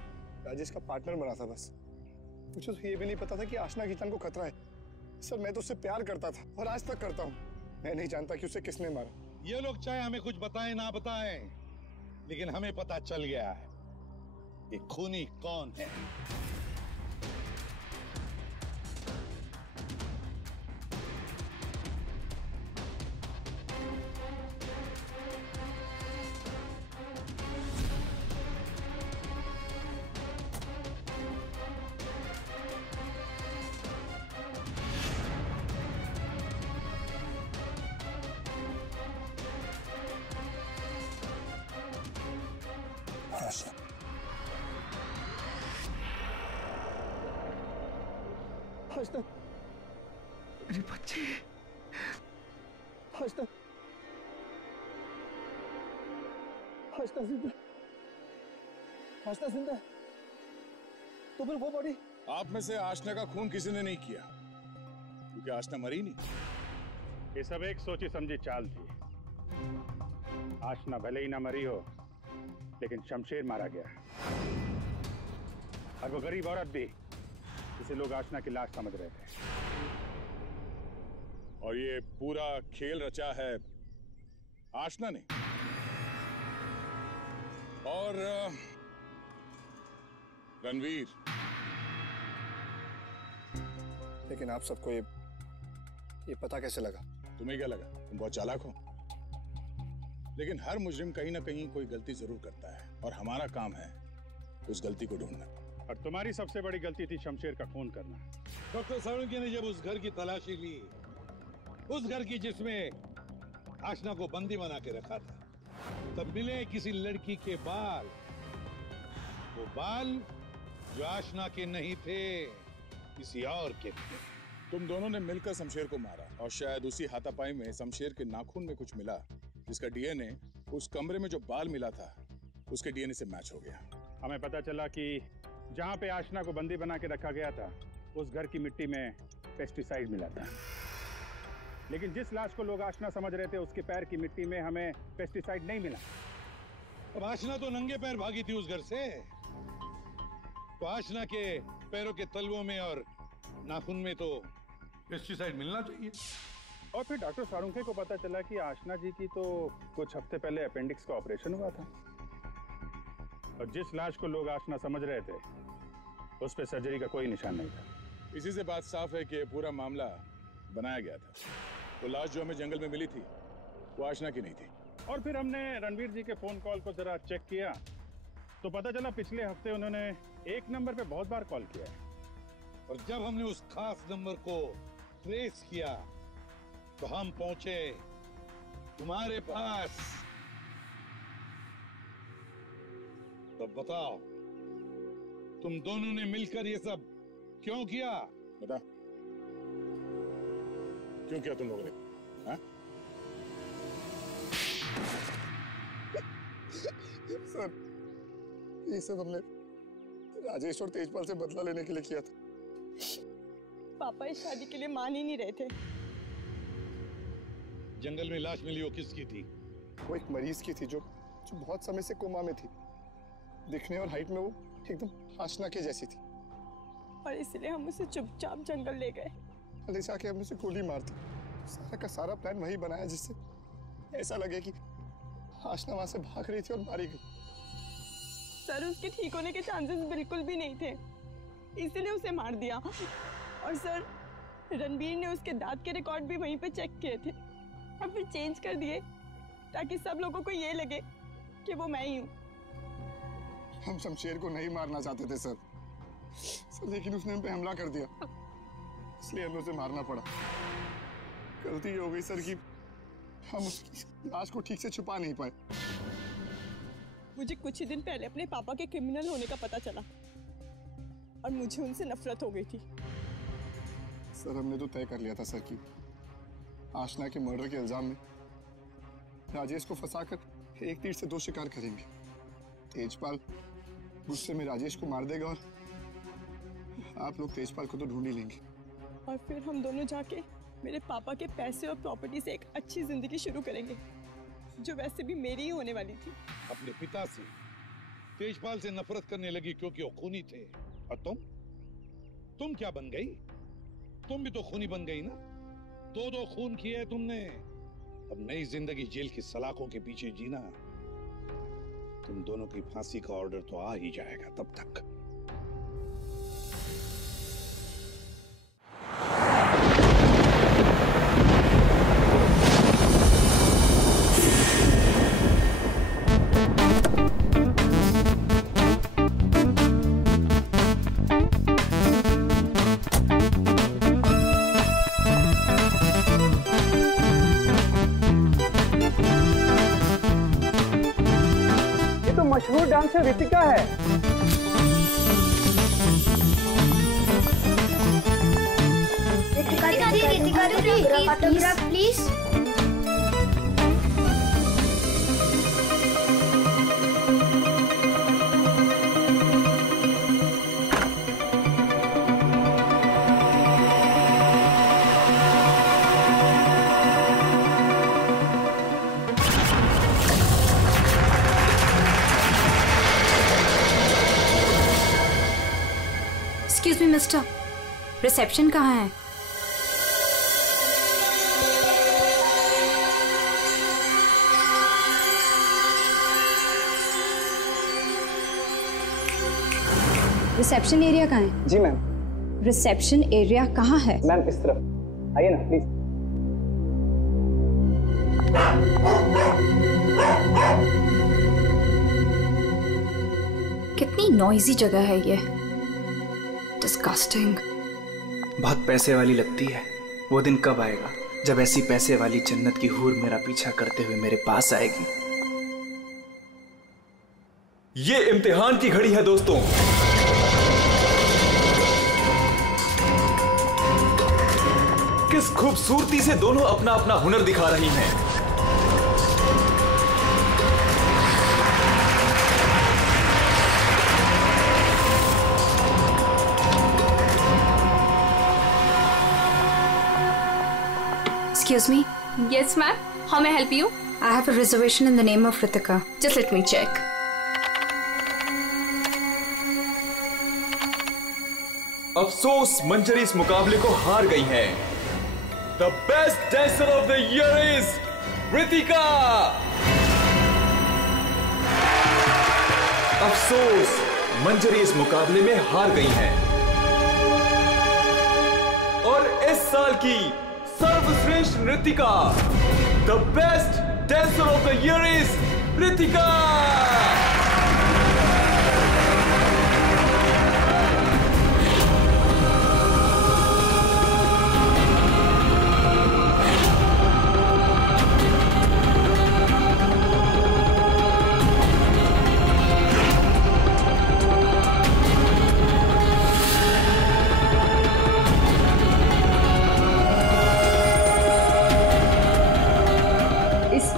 राजेश का पार्टनर बना था बस। मुझे तो ये भी नहीं पता था कि आशना की जान को खतरा है। सर, मैं तो उससे प्यार करता था और आज तक करता हूँ। मैं नहीं जानता कि उसे किसने मारा। ये लोग चाहे हमें कुछ बताएं ना बताएं, लेकिन हमें पता चल गया है कि खूनी कौन है। मेरे बच्चे, आशना जिंदा। तो फिर वो बॉडी? आप में से आशना का खून किसी ने नहीं किया, क्योंकि आशना मरी नहीं। ये सब एक सोची समझी चाल थी। आशना भले ही ना मरी हो, लेकिन शमशेर मारा गया, और वो गरीब औरत भी, जिसे लोग आशना की लाश समझ रहे थे। और ये पूरा खेल रचा है आशना ने। और रणवीर। लेकिन आप सबको ये पता कैसे लगा? तुम्हें क्या लगा तुम बहुत चालाक हो? लेकिन हर मुजरिम कहीं ना कहीं कोई गलती जरूर करता है, और हमारा काम है उस गलती को ढूंढना। और तुम्हारी सबसे बड़ी गलती थी शमशेर का खून करना। डॉक्टर सावंकी ने जब उस घर की तलाशी ली, उस घर की जिसमें आशना को बंदी बना के रखा था, तब मिले किसी लड़की के बाल। वो बाल जो आशना के नहीं थे, किसी और के थे। तुम दोनों ने मिलकर शमशेर को मारा, और शायद उसी हाथापाई में शमशेर के नाखून में कुछ मिला, जिसका डीएनए उस कमरे में जो बाल मिला था उसके डीएनए से मैच हो गया। हमें पता चला कि जहाँ पे आशना को बंदी बना के रखा गया था, उस घर की मिट्टी में पेस्टिसाइड मिला था। लेकिन जिस लाश को लोग आशना समझ रहे थे, उसके पैर की मिट्टी में हमें पेस्टिसाइड नहीं मिला। अब आशना तो नंगे पैर भागी थी उस घर से, तो आशना के पैरों के तलवों में और नाखून में तो पेस्टिसाइड मिलना चाहिए। और फिर डॉक्टर सारुंखे को पता चला कि आशना जी की तो कुछ हफ्ते पहले अपेंडिक्स का ऑपरेशन हुआ था, और जिस लाश को लोग आशना समझ रहे थे उस पे सर्जरी का कोई निशान नहीं था। इसी से बात साफ है कि पूरा मामला बनाया गया था। वो लाश जो हमें जंगल में मिली थी वो आशना की नहीं थी। और फिर हमने रणवीर जी के फोन कॉल को जरा चेक किया तो पता चला पिछले हफ्ते उन्होंने एक नंबर पे बहुत बार कॉल किया है। और जब हमने उस खास नंबर को ट्रेस किया तो हम पहुंचे तुम्हारे पास। तो बताओ, तुम दोनों ने मिलकर ये सब क्यों किया? बता, क्यों किया तुम लोगों ने? हाँ? सर, ये सब हमने राजेश और तेजपाल से बदला लेने के लिए किया था। पापा इस शादी के लिए मान ही नहीं रहे थे। जंगल में लाश मिली वो किसकी थी? वो एक मरीज की थी जो बहुत समय से कोमा में थी। दिखने और हाइट में वो एकदम आशना के जैसी थी, और इसलिए हम उसे चुपचाप जंगल ले गए। ले जाके हमने उसे गोली मार दी। सारा का सारा प्लान वही बनाया जिससे ऐसा लगे कि आशना वहां से भाग रही थी और मारी गई। सर, उसके ठीक होने के चांसेस बिल्कुल भी नहीं थे, इसलिए उसे मार दिया। और सर, रणबीर ने उसके दांत के रिकॉर्ड भी वहीं पे चेक किए थे और फिर चेंज कर दिए ताकि सब लोगों को ये लगे कि वो मैं ही हूँ। हम शमशेर को नहीं मारना चाहते थे सर, लेकिन उसने हम पे हमला कर दिया, इसलिए हमें उसे मारना पड़ा। गलती हो गई सर कि हम उसकी लाश को ठीक से छुपा नहीं पाए। मुझे कुछ ही दिन पहले अपने पापा के क्रिमिनल होने का पता चला और मुझे उनसे नफरत हो गई थी। सर, हमने तो तय कर लिया था सर कि आशना के मर्डर के इल्जाम में राजेश को फंसाकर एक तीर से दो शिकार करेंगे। तेजपाल गुस्से में राजेश को मार देगा और आप लोग तेजपाल को तो ढूंढ ही लेंगे। और फिर हम दोनों जाके मेरे पापा के पैसे और प्रॉपर्टी से एक अच्छी जिंदगी शुरू करेंगे, जो वैसे भी मेरी ही होने वाली थी। अपने पिता से, तेजपाल से नफरत करने लगी क्योंकि वो खूनी थे। और तुम क्या बन गई? तुम भी तो खूनी बन गई ना। दो खून किए तुमने। अब नई जिंदगी जेल की सलाखों के पीछे जीना। तुम दोनों की फांसी का ऑर्डर तो आ ही जाएगा तब तक। मशहूर डांसर रितिका है। Autograph please. Excuse me mister, reception कहाँ है? रिसेप्शन एरिया कहाँ है? जी मैम। रिसेप्शन एरिया कहाँ है? मैम इस तरफ आइए ना प्लीज। कितनी नॉइजी जगह है ये। डिस्गस्टिंग। बहुत पैसे वाली लगती है। वो दिन कब आएगा जब ऐसी पैसे वाली जन्नत की हूर मेरा पीछा करते हुए मेरे पास आएगी। ये इम्तिहान की घड़ी है दोस्तों। किस खूबसूरती से दोनों अपना अपना हुनर दिखा रही हैं। Excuse me? Yes, ma'am. How may I help you? I have a reservation in the name of Ritika. Just let me check. अफसोस मंजरी इस मुकाबले को हार गई हैं। The best dancer of the year is Ritika. अफसोस, मंजरी इस मुकाबले में हार गई हैं। और इस साल की सर्वश्रेष्ठ नृत्यिका, The best dancer of the year is Ritika.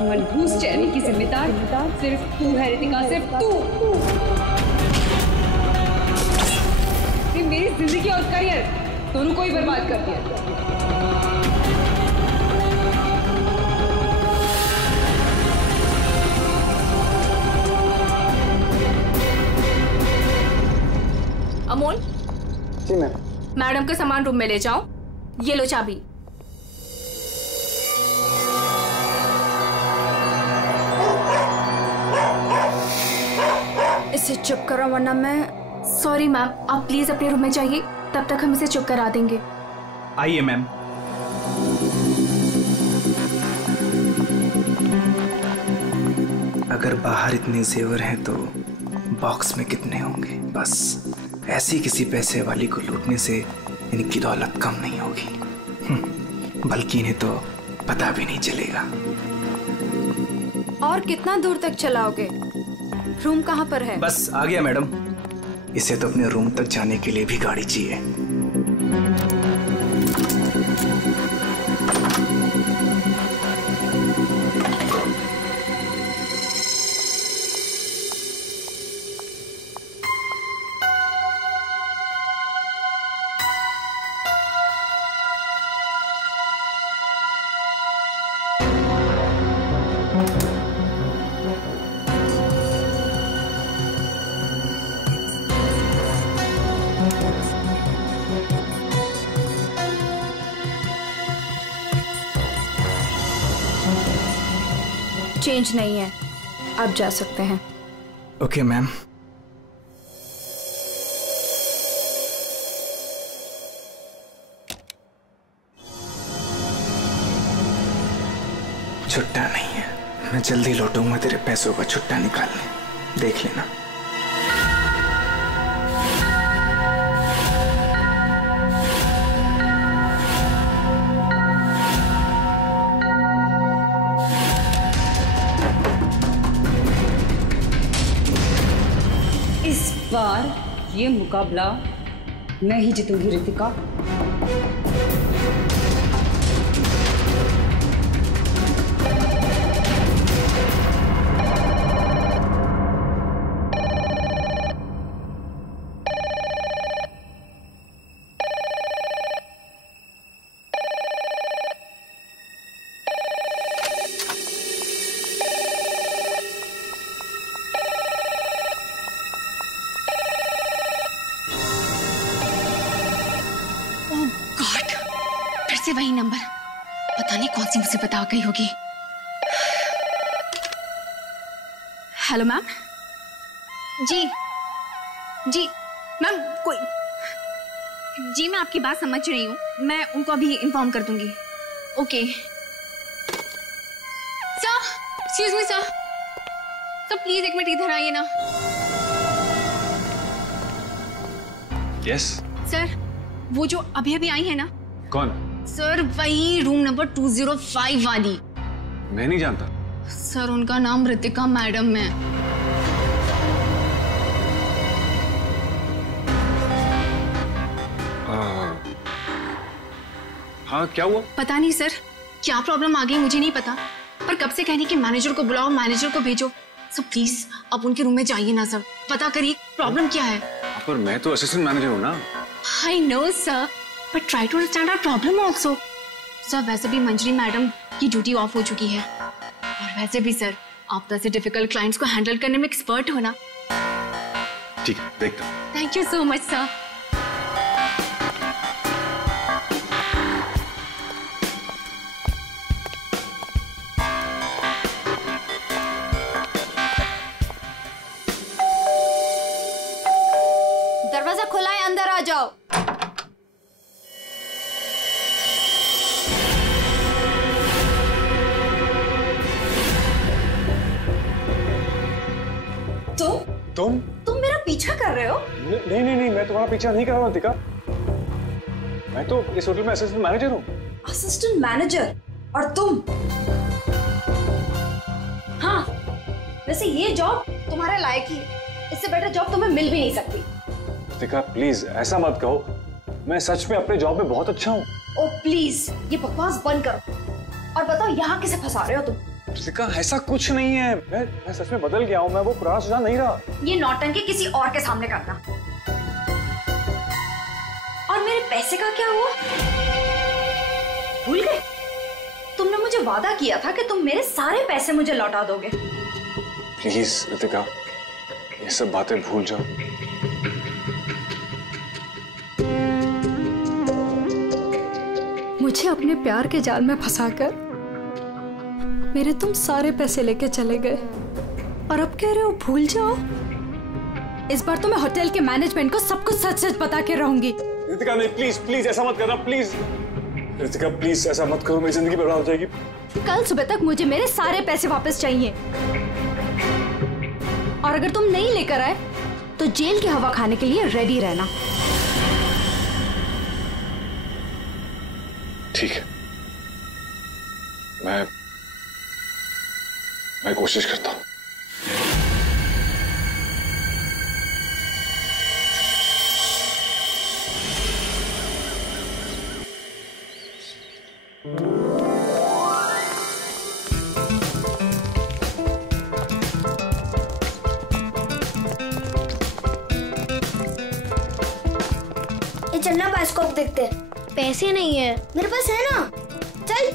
मनहूस चेहरे की जिम्मेदार सिर्फ तू है रितिका, सिर्फ तू। मेरी जिंदगी और करियर दोनों को ही बर्बाद कर दिया। अमोल, जी मैम। मैडम के सामान रूम में ले जाओ। ये लो चाबी। इसे चुप करो वरना मैं। सॉरी मैम, आप प्लीज अपने रूम में जाइए, तब तक हम इसे चुप करा देंगे। आइए मैम। अगर बाहर इतने जेवर हैं तो बॉक्स में कितने होंगे। बस ऐसी किसी पैसे वाली को लूटने से इनकी दौलत कम नहीं होगी, बल्कि इन्हें तो पता भी नहीं चलेगा। और कितना दूर तक चलाओगे? रूम कहाँ पर है? बस आ गया मैडम। इसे तो अपने रूम तक जाने के लिए भी गाड़ी चाहिए। चेंज नहीं है, आप जा सकते हैं। Okay ma'am. छुट्टा नहीं है, मैं जल्दी लौटूंगा तेरे पैसों का छुट्टा निकालने, देख लेना। इस बार ये मुकाबला मैं ही जीतूंगी रितिका। से वही नंबर, पता नहीं कौन सी मुसीबत आ गई होगी। Hello ma'am. जी जी मैम, कोई जी मैं आपकी बात समझ रही हूँ, मैं उनको अभी इन्फॉर्म कर दूंगी। Okay sir, excuse me sir, sir please एक मिनट इधर आइए ना। यस सर, वो जो अभी अभी आई है ना। कौन? सर वही रूम नंबर 205 वाली। मैं नहीं जानता सर, उनका नाम रितिका मैडम है। हाँ क्या हुआ? पता नहीं सर, क्या प्रॉब्लम आ गई मुझे नहीं पता, पर कब से कहने कि मैनेजर को बुलाओ, मैनेजर को भेजो। सर प्लीज आप उनके रूम में जाइए ना सर, पता करिए प्रॉब्लम क्या है। पर मैं तो असिस्टेंट मैनेजर हूँ ना। I know sir, but try to understand our problem also. Sir वैसे भी मंजरी मैडम की ड्यूटी ऑफ हो चुकी है, और वैसे भी सर आप तो ऐसे डिफिकल्ट क्लाइंट्स को हैंडल करने में एक्सपर्ट हो ना। ठीक है, देखता हूँ। Thank you so much sir. तुम मेरा पीछा कर रहे हो? नहीं नहीं नहीं, मैं तुम्हारा पीछा नहीं कर रहा हूँ रितिका। मैं तो इस होटल में असिस्टेंट मैनेजर हूँ। Assistant manager? और तुम? हाँ, वैसे ये जॉब तुम्हारे लायक ही है। इससे बेटर जॉब तुम्हें मिल भी नहीं सकती। रितिका प्लीज ऐसा मत कहो, मैं सच में अपने जॉब में बहुत अच्छा हूँ। ओ प्लीज, ये बकवास बंद करो और बताओ यहाँ किसे फंसा रहे हो तुम? रितिका ऐसा कुछ नहीं है, मैं सच में बदल गया हूँ, मैं वो पुराना सुजान नहीं रहा। ये नौटंकी किसी और के सामने करना। और मेरे पैसे का क्या हुआ? भूल गए? तुमने मुझे वादा किया था कि तुम मेरे सारे पैसे मुझे लौटा दोगे। प्लीज रितिका, ये सब बातें भूल जाओ। मुझे अपने प्यार के जाल में फंसाकर मेरे तुम सारे पैसे लेके चले गए और अब कह रहे हो भूल जाओ। इस बार तो मैं होटल के मैनेजमेंट को सब कुछ सच सच बता के रहूंगी। रितिका नहीं, प्लीज प्लीज ऐसा मत करना, प्लीज रितिका प्लीज ऐसा मत करो, मेरी जिंदगी बर्बाद हो जाएगी। कल सुबह तक मुझे मेरे सारे पैसे वापस चाहिए और अगर तुम नहीं लेकर आए तो जेल की हवा खाने के लिए रेडी रहना। ठीक है, मैं कोशिश करता हूँ। ये चलना बायोस्कोप देखते। पैसे नहीं है मेरे पास, है ना? चल।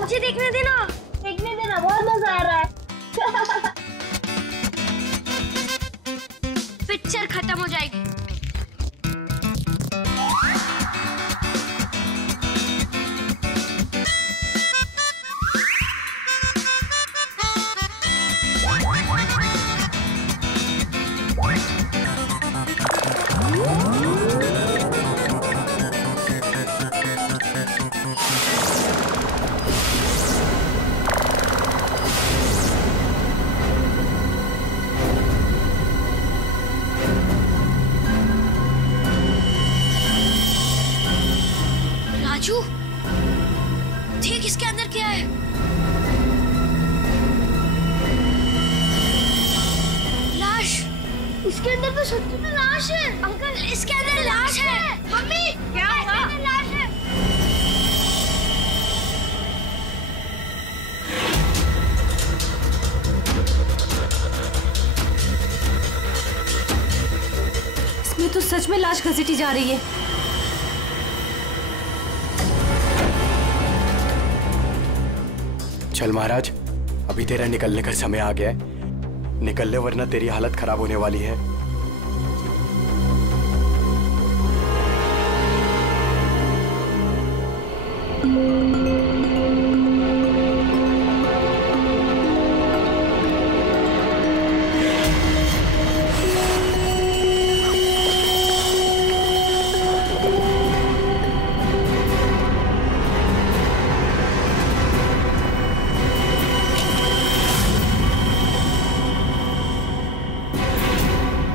मुझे देखने देना, बहुत मजा आ रहा है। पिक्चर खत्म हो जाएगी। राजू, देख इसके अंदर क्या है। लाश। इसके अंदर तो सच्ची में लाश है। अंकल, इसके अंदर लाश है। मम्मी, क्या हुआ? इसके अंदर लाश है। इसमें तो सच में लाश घसीटी जा रही है। चल महाराज, अभी तेरा निकलने का समय आ गया है। निकल ले वरना तेरी हालत खराब होने वाली है।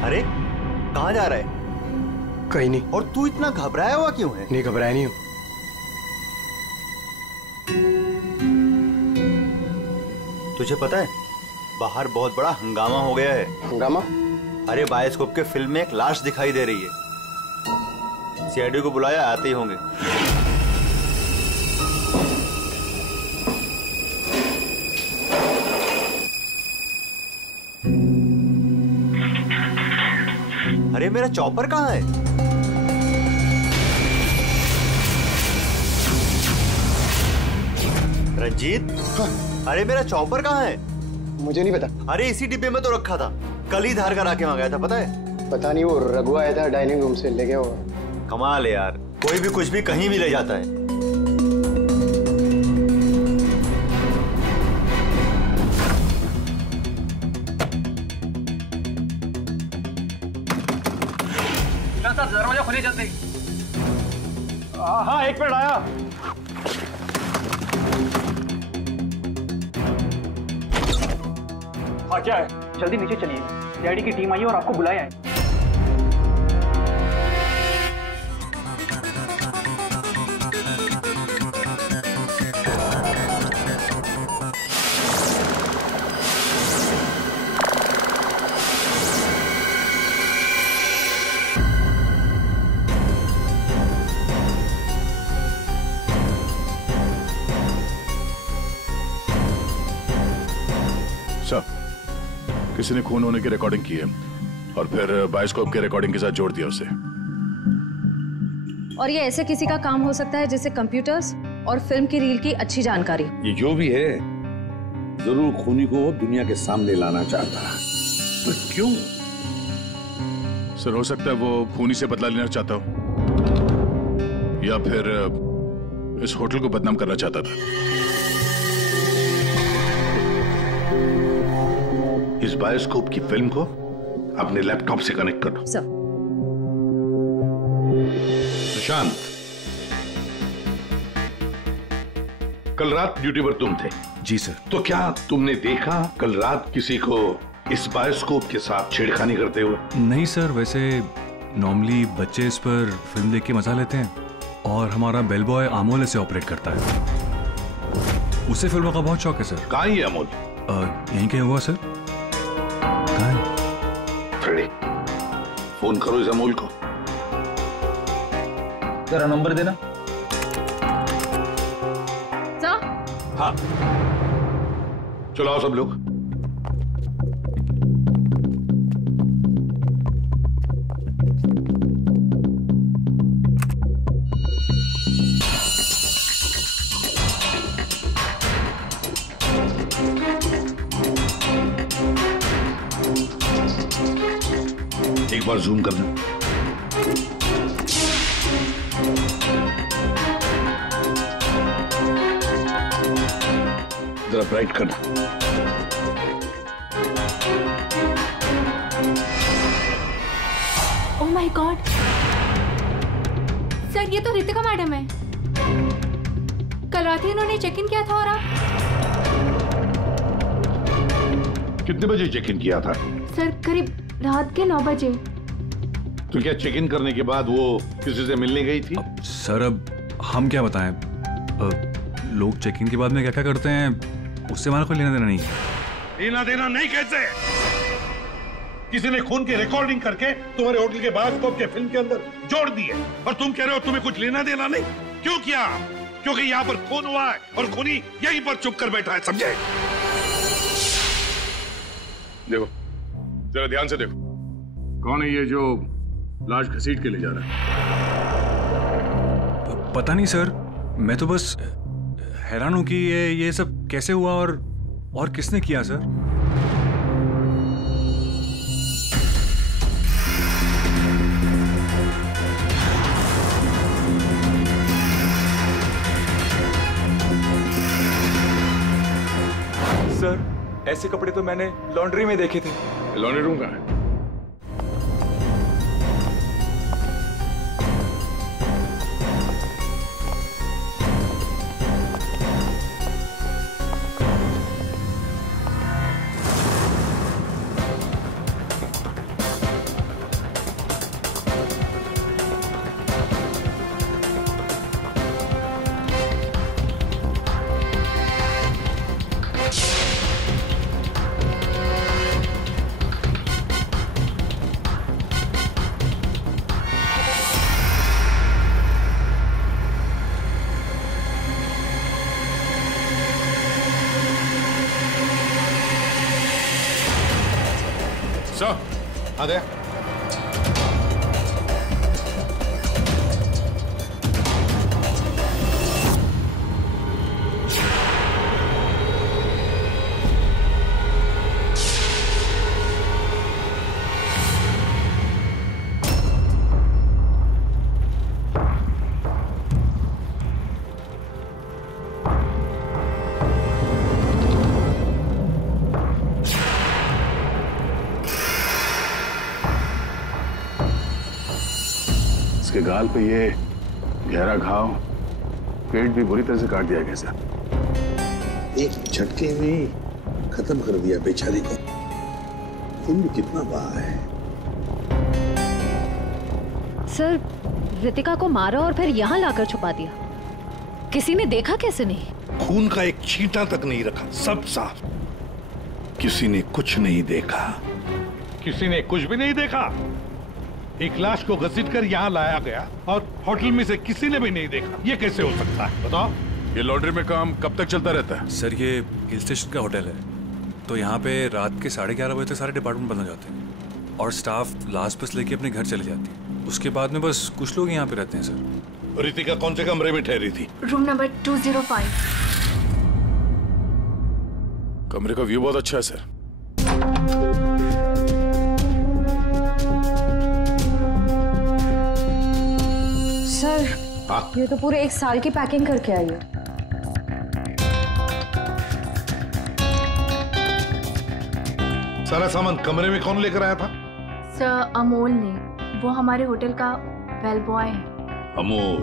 अरे कहाँ जा रहा है? कहीं नहीं। और तू इतना घबराया हुआ क्यों है? नहीं, घबराया नहीं हूँ। तुझे पता है बाहर बहुत बड़ा हंगामा हो गया है। हंगामा? अरे बायोस्कोप के फिल्म में एक लाश दिखाई दे रही है। सीआईडी को बुलाया, आते ही होंगे। अरे मेरा चॉपर कहाँ है? रंजीत, अरे मेरा चॉपर कहाँ है? मुझे नहीं पता। अरे इसी डिब्बे में तो रखा था, कल ही धार करा के मंगाया था, पता है? पता नहीं, वो रघु आया था डाइनिंग रूम से, ले गया होगा। कमाल है यार, कोई भी कुछ भी कहीं भी ले जाता है। दरवाजा खोलिए जल्दी। हाँ, एक मिनट आया। हाँ, क्या है? जल्दी नीचे चलिए, डैडी की टीम आई है और आपको बुलाया है। किसी ने खून होने की रिकॉर्डिंग की है और फिर बायोस्कोप के रिकॉर्डिंग के साथ जोड़ दिया उसे। और ये ऐसे किसी का काम हो सकता है जिसे कंप्यूटर्स और फिल्म की रील की अच्छी जानकारी। ये जो भी है जरूर खूनी को दुनिया के सामने लाना चाहता है। पर क्यों? सर हो सकता है वो खूनी से बदला लेना चाहता हो या फिर इस होटल को बदनाम करना चाहता था। इस बायोस्कोप की फिल्म को अपने लैपटॉप से कनेक्ट कर दो। सर। सुशांत, कल रात ड्यूटी पर तुम थे? जी सर। तो क्या तुमने देखा कल रात किसी को इस बायोस्कोप के साथ छेड़खानी करते हुए? नहीं सर, वैसे नॉर्मली बच्चे इस पर फिल्म देख के मजा लेते हैं और हमारा बेल बॉय अमोल इसे ऑपरेट करता है। उसे फिल्मों का बहुत शौक है सर। कहाँ है अमोल? यहीं कहीं हुआ सर। फ्रेडी, फोन करो इस अमोल को। जरा नंबर देना। सर? हाँ, चलो आओ सब लोग। एक बार जूम कर दो। जरा ब्राइट करना। ओह माय गॉड सर, ये तो रितिका मैडम है। कल रात ही इन्होंने चेक इन किया था। और आप? कितने बजे चेक इन किया था? सर करीब रात के 9 बजे। तो क्या चेक इन करने के बाद वो किसी से मिलने गई थी? सर अब हम क्या बताएं, लोग चेक इन के बाद में क्या क्या करते हैं उससे हमारा कोई लेना देना नहीं। लेना देना नहीं कैसे? किसी ने खून की रिकॉर्डिंग करके तुम्हारे होटल के बायोस्कोप के फिल्म के अंदर जोड़ दिए और तुम कह रहे हो तुम्हें कुछ लेना देना नहीं? क्यों किया? क्योंकि यहाँ पर खून हुआ है और खूनी यहीं पर चुप कर बैठा है, समझे? देखो जरा ध्यान से देखो, कौन है ये जो लाश घसीट के ले जा रहा है? पता नहीं सर, मैं तो बस हैरान हूं कि ये सब कैसे हुआ और किसने किया सर। सर ऐसे कपड़े तो मैंने लॉन्ड्री में देखे थे। लॉन्ड्री रूम कहाँ है? आ गया। उसके गाल पे ये गहरा घाव, पेट भी बुरी तरह से काट दिया गया सर। एक झटके में खत्म कर दिया बेचारी को। खून भी कितना बहा है। सर, रितिका को मारा और फिर यहाँ लाकर छुपा दिया। किसी ने देखा कैसे नहीं? खून का एक छींटा तक नहीं रखा, सब साफ। किसी ने कुछ नहीं देखा। किसी ने कुछ भी नहीं देखा। एक लाश को घसीटकर यहाँ लाया गया और होटल में से किसी ने भी नहीं देखा। ये कैसे हो सकता है बताओ? ये लॉन्ड्री में काम कब तक चलता रहता है? सर, ये हिल स्टेशन का होटल है, तो यहाँ पे रात के 11:30 बजे तक सारे डिपार्टमेंट बंद हो जाते हैं और स्टाफ लास्ट बस लेके अपने घर चले जाती है। उसके बाद में बस कुछ लोग यहाँ पे रहते हैं सर। रितिका कौन से कमरे में ठहरी थी? Room number 205। कमरे का व्यू बहुत अच्छा है सर। सर, ये तो पूरे 1 साल की पैकिंग करके आई है। सारा सामान कमरे में कौन लेकर आया था? सर, अमोल ने। वो हमारे होटल का बेल बॉय है। अमोल,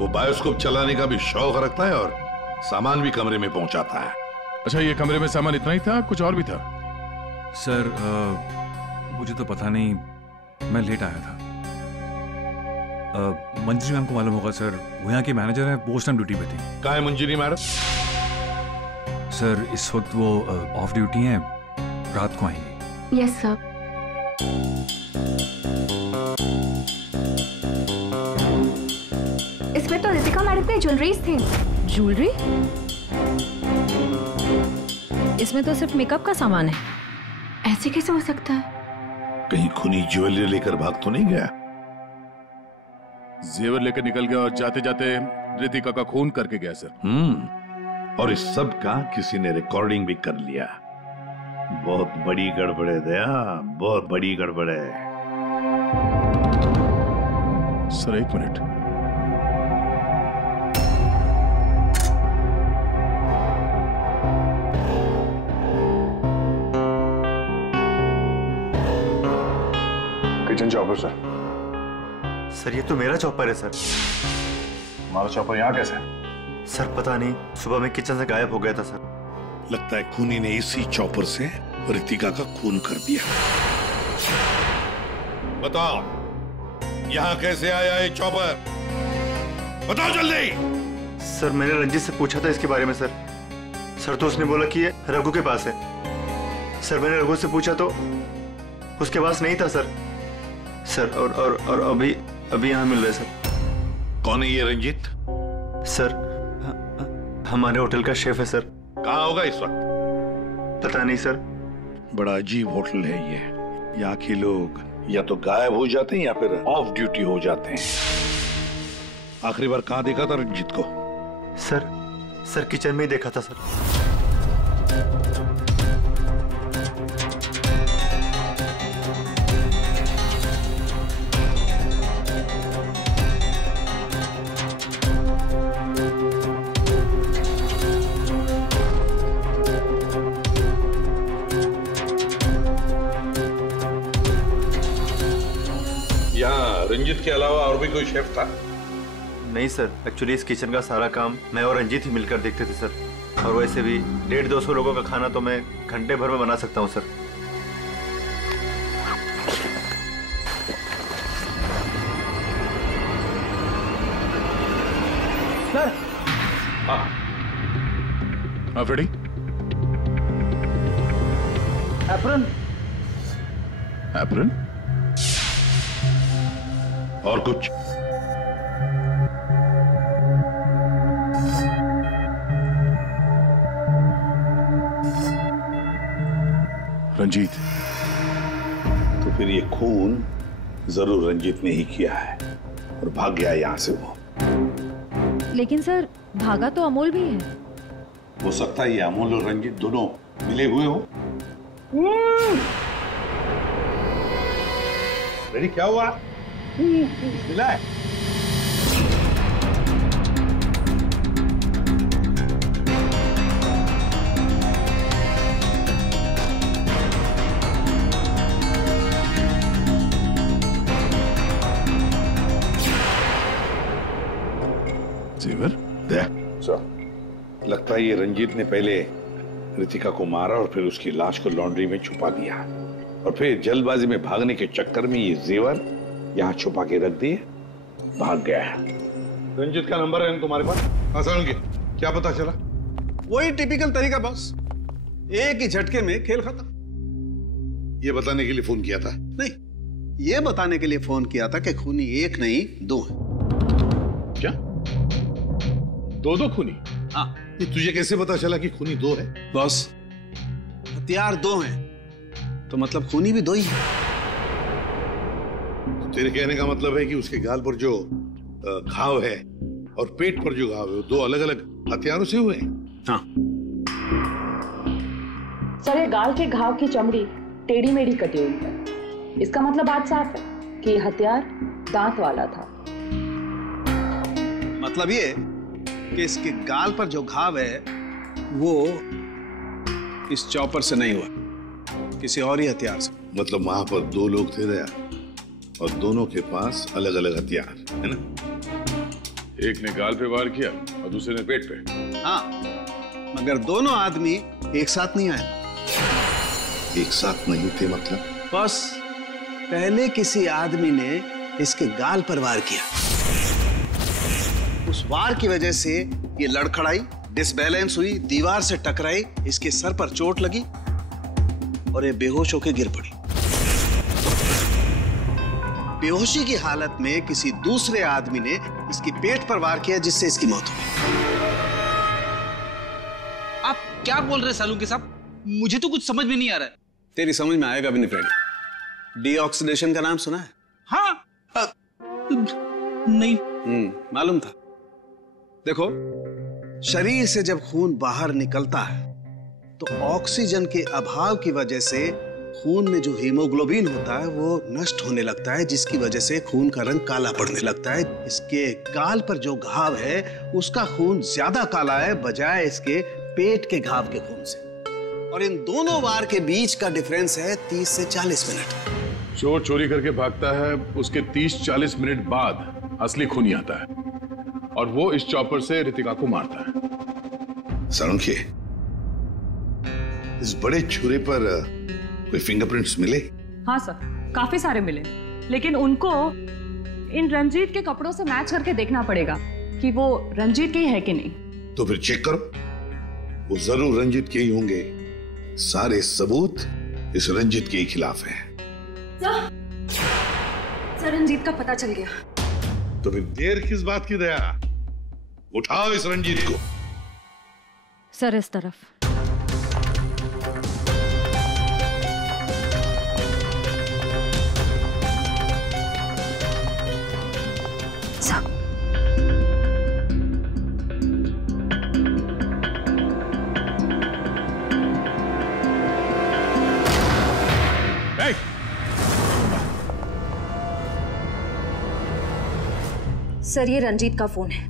वो बायोस्कोप चलाने का भी शौक रखता है और सामान भी कमरे में पहुंचाता है। अच्छा, ये कमरे में सामान इतना ही था, कुछ और भी था? सर, मुझे तो पता नहीं, मैं लेट आया था। मंजरी मैम को मालूम होगा सर, वो यहाँ की मैनेजर है, वो उस टाइम ड्यूटी पे थी। कहाँ है मंजरी मैडम? सर, इस वक्त वो ऑफ ड्यूटी हैं, रात को आएंगी। Yes sir. इसमें तो रितिका मैडम के ज्वेलरीज थे। ज्वेलरी? इसमें तो सिर्फ मेकअप का सामान है। ऐसे कैसे हो सकता है? कहीं खूनी ज्वेलरी लेकर भाग तो नहीं गया? जेवर लेकर निकल गया और जाते जाते रितिका का खून करके गया सर। और इस सब का किसी ने रिकॉर्डिंग भी कर लिया। बहुत बड़ी गड़बड़ है दया, बहुत बड़ी गड़बड़ है। Sir, 1 minute. Kitchen chopper sir. Sir, ये तो मेरा चॉपर है सर। हमारा चॉपर यहाँ कैसे? सर, पता नहीं, सुबह में किचन से गायब हो गया था सर। लगता है खूनी ने इसी चॉपर से रितिका का खून कर दिया। बताओ, यहाँ कैसे आया ये चॉपर? बताओ जल्दी। सर, मैंने रंजीत से पूछा था इसके बारे में सर। सर, तो उसने बोला कि ये रघु के पास है। सर, मैंने रघु से पूछा तो उसके पास नहीं था सर। सर, और अभी यहाँ मिल रहा है सर। कौन है ये रंजीत? सर, हमारे होटल का शेफ है सर। कहाँ होगा इस वक्त? पता नहीं सर। बड़ा अजीब होटल है ये। यहाँ के लोग या तो गायब हो जाते हैं या फिर ऑफ ड्यूटी हो जाते हैं। आखिरी बार कहाँ देखा था रंजीत को? सर किचन में ही देखा था सर। रंजीत के अलावा और भी कोई शेफ था? नहीं सर, एक्चुअली इस किचन का सारा काम मैं और रंजीत ही मिलकर देखते थे सर। और वैसे भी 150-200 लोगों का खाना तो मैं घंटे भर में बना सकता हूँ सर। सर। हाँ फ्रेडी। एप्रन। एप्रन? और कुछ? रंजीत। तो फिर ये खून जरूर रंजीत ने ही किया है और भाग गया यहां से वो। लेकिन सर, भागा तो अमोल भी है। हो सकता है ये अमोल और रंजीत दोनों मिले हुए हो। रेडी, क्या हुआ? मिला है? लगता है ये रंजीत ने पहले रितिका को मारा और फिर उसकी लाश को लॉन्ड्री में छुपा दिया और फिर जल्दबाजी में भागने के चक्कर में ये जेवर यहाँ छुपा के रख दिए, भाग गया है। रंजीत का नंबर है तुम्हारे पास? आसान के क्या पता चला? वही टिपिकल तरीका बॉस, एक ही झटके में खेल खत्म। ये बताने के लिए फोन किया था? नहीं, ये बताने के लिए फोन किया था कि खूनी एक नहीं दो है। क्या? दो खूनी? हाँ। ये तुझे कैसे पता चला कि खूनी दो है? बॉस, हथियार दो हैं तो मतलब खूनी भी दो ही है। तो तेरे कहने का मतलब है कि उसके गाल पर जो घाव है और पेट पर जो घाव है वो दो अलग अलग हथियारों से हुए हैं? हाँ। सर, ये गाल के घाव की चमड़ी टेढ़ी मेढ़ी कटी हुई है। इसका मतलब बात साफ है कि हथियार दांत वाला था। मतलब ये कि इसके गाल पर जो घाव है वो इस चॉपर से नहीं हुआ, किसी और ही हथियार से। मतलब वहां पर दो लोग थे दया और दोनों के पास अलग अलग हथियार है ना? एक ने गाल पे वार किया और दूसरे ने पेट पे। हाँ, मगर दोनों आदमी एक साथ नहीं आए। एक साथ नहीं थे मतलब? बस पहले किसी आदमी ने इसके गाल पर वार किया, उस वार की वजह से ये लड़खड़ाई, डिसबैलेंस हुई, दीवार से टकराई, इसके सर पर चोट लगी और ये बेहोश होकर गिर पड़ी। बेहोशी की हालत में किसी दूसरे आदमी ने इसके पेट पर वार किया जिससे इसकी मौत हो गई। आप क्या बोल रहे हैं सालूके साहब? मुझे तो कुछ समझ में नहीं आ रहा है। तेरी समझ में आएगा भी नहीं फ्रेंड। डीऑक्सीडेशन का नाम सुना है? हाँ। नहीं। मालूम था। देखो, शरीर से जब खून बाहर निकलता है तो ऑक्सीजन के अभाव की वजह से खून में जो हीमोग्लोबिन होता है वो नष्ट होने लगता है, जिसकी वजह से खून का रंग काला पड़ने लगता है। इसके गाल पर जो घाव है उसका खून ज्यादा काला है बजाय इसके पेट के घाव के खून से। और इन दोनों वार के बीच का डिफरेंस है 30 से 40 मिनट। चोर चोरी करके भागता है, उसके 30-40 मिनट बाद असली खूनी आता है और वो इस चॉपर से रितिका को मारता है। सालुंके, इस बड़े छुरे पर कोई फिंगरप्रिंट्स मिले? हाँ सर, काफी सारे मिले, लेकिन उनको इन रंजीत के कपड़ों से मैच करके देखना पड़ेगा कि वो रंजीत के ही है कि नहीं। तो फिर चेक करो, वो जरूर रंजीत के ही होंगे। सारे सबूत इस रंजीत के खिलाफ हैं। सर, रंजीत का पता चल गया। तो फिर देर किस बात की दया? उठाओ इस रंजीत को। सर, इस तरफ। सर, ये रंजीत का फोन है,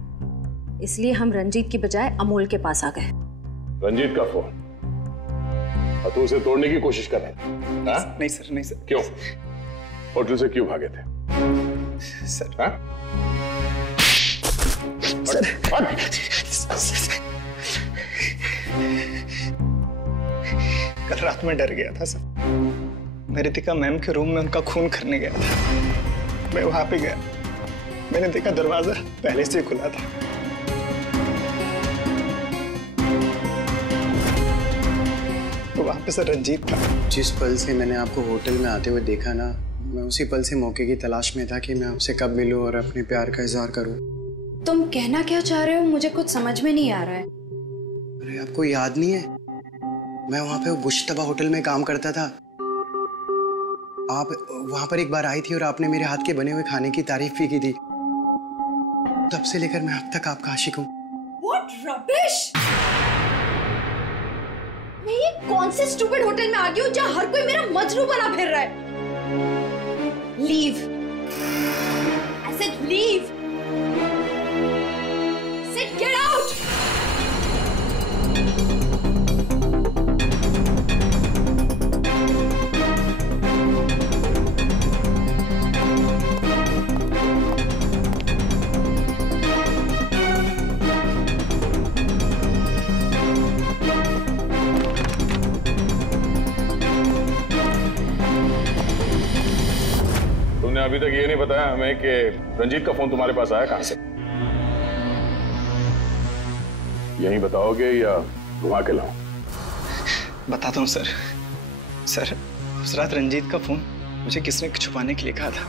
इसलिए हम रंजीत की बजाय अमोल के पास आ गए। रंजीत का फोन? और तू उसे तोड़ने की कोशिश कर रहा था? नहीं सर, नहीं सर। क्यों? होटल से क्यों भागे थे? सर, कल रात में डर गया था सर। मैं रितिका मैम के रूम में उनका खून करने गया था। मैं वहां पे गया, मैंने देखा दरवाजा पहले से खुला था। तो वहां पे सर रंजीत था। जिस पल से मैंने आपको होटल में आते हुए देखा ना, मैं उसी पल से मौके की तलाश में था कि मैं आपसे कब मिलूं और अपने प्यार का इजहार करूं। तुम कहना क्या चाह रहे हो? मुझे कुछ समझ में नहीं आ रहा है। अरे आपको याद नहीं है, मैं वहां पे बुशतबा होटल में काम करता था। आप वहां पर एक बार आई थी और आपने मेरे हाथ के बने हुए खाने की तारीफ भी की थी। तब से लेकर मैं अब तक आपका आशिक हूँ। What rubbish! मैं ये कौन से स्टूपिड होटल में आ गई हूँ जहाँ हर कोई मेरा मजनू बना फिर रहा है? Leave. I said leave. Sid, get out. अभी तक ये नहीं बताया हमें कि रंजीत का फोन तुम्हारे पास आया कहां से। यही बताओगे या घुमा के लाऊं? बताता हूँ सर। सर, उस रात रंजीत का फोन मुझे किसने छुपाने के लिए कहा था।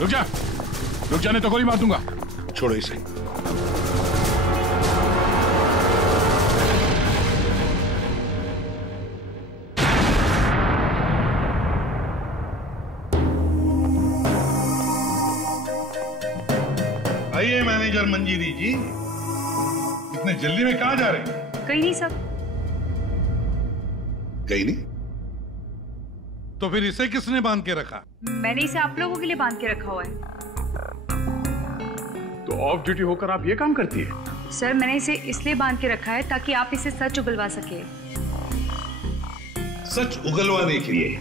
रुक जा, रुक जाने तो गोली मार दूंगा। छोड़ो इसे। आइए मैनेजर मंजीरी जी, इतने जल्दी में कहां जा रहे हैं? कहीं नहीं सर। कहीं नहीं? तो फिर इसे किसने बांध के रखा? मैंने इसे आप लोगों के लिए बांध के रखा हुआ है। तो ऑफ ड्यूटी होकर आप ये काम करती है? सर, मैंने इसे इसलिए बांध के रखा है ताकि आप इसे सच उगलवा सके। सच उगलवाने के लिए?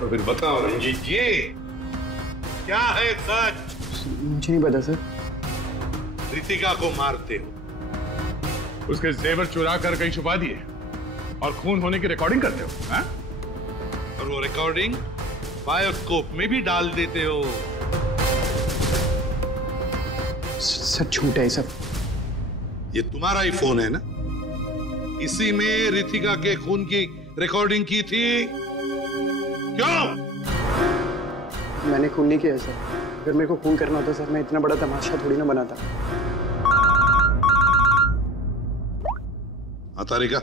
तो फिर बताओ रंजीत जी, क्या है सच? मुझे नहीं पता सर। रितिका को मारते हो, उसके जेवर चुरा कर कहीं छुपा दिए और खून होने की रिकॉर्डिंग करते हो, हाँ? और वो रिकॉर्डिंग बायोस्कोप में भी डाल देते हो। सच झूठ है सब। ये तुम्हारा ही फोन है ना? इसी में रितिका के खून की रिकॉर्डिंग की थी। क्यों? मैंने खून नहीं किया सर। अगर मेरे को खून करना होता सर, मैं इतना बड़ा तमाशा थोड़ी ना बनाता। तारिका,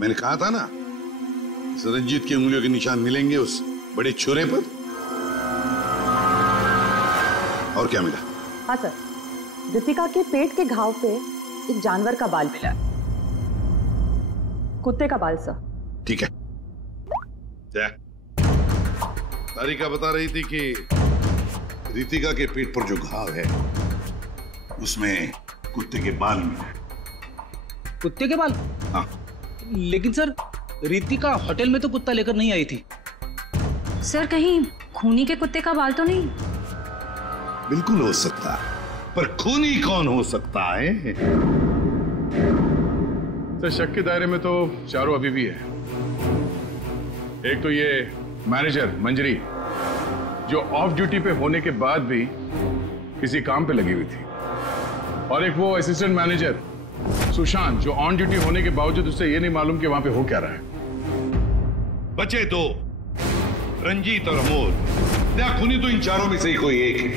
मैंने कहा था ना, इस रंजीत की उंगलियों के निशान मिलेंगे उस बड़े छुरे पर। और क्या मिला? हाँ सर, रितिका के पेट के घाव पे एक जानवर का बाल मिला। कुत्ते का बाल सर। ठीक है। क्या तारिका बता रही थी कि रितिका के पेट पर जो घाव है उसमें कुत्ते के बाल मिले। कुत्ते के बाल? हाँ। लेकिन सर, रितिका होटल में तो कुत्ता लेकर नहीं आई थी। सर, कहीं खूनी के कुत्ते का बाल तो नहीं? बिल्कुल हो सकता, पर खूनी कौन हो सकता है? तो शक के दायरे में तो चारों अभी भी है। एक तो ये मैनेजर मंजरी, जो ऑफ ड्यूटी पे होने के बाद भी किसी काम पे लगी हुई थी, और एक वो असिस्टेंट मैनेजर सुशांत, जो ऑन ड्यूटी होने के बावजूद उससे ये नहीं मालूम कि वहां पे हो क्या रहा है। बचे दो, रंजीत और अमोल। क्या खूनी तो इन चारों में से ही कोई एक है।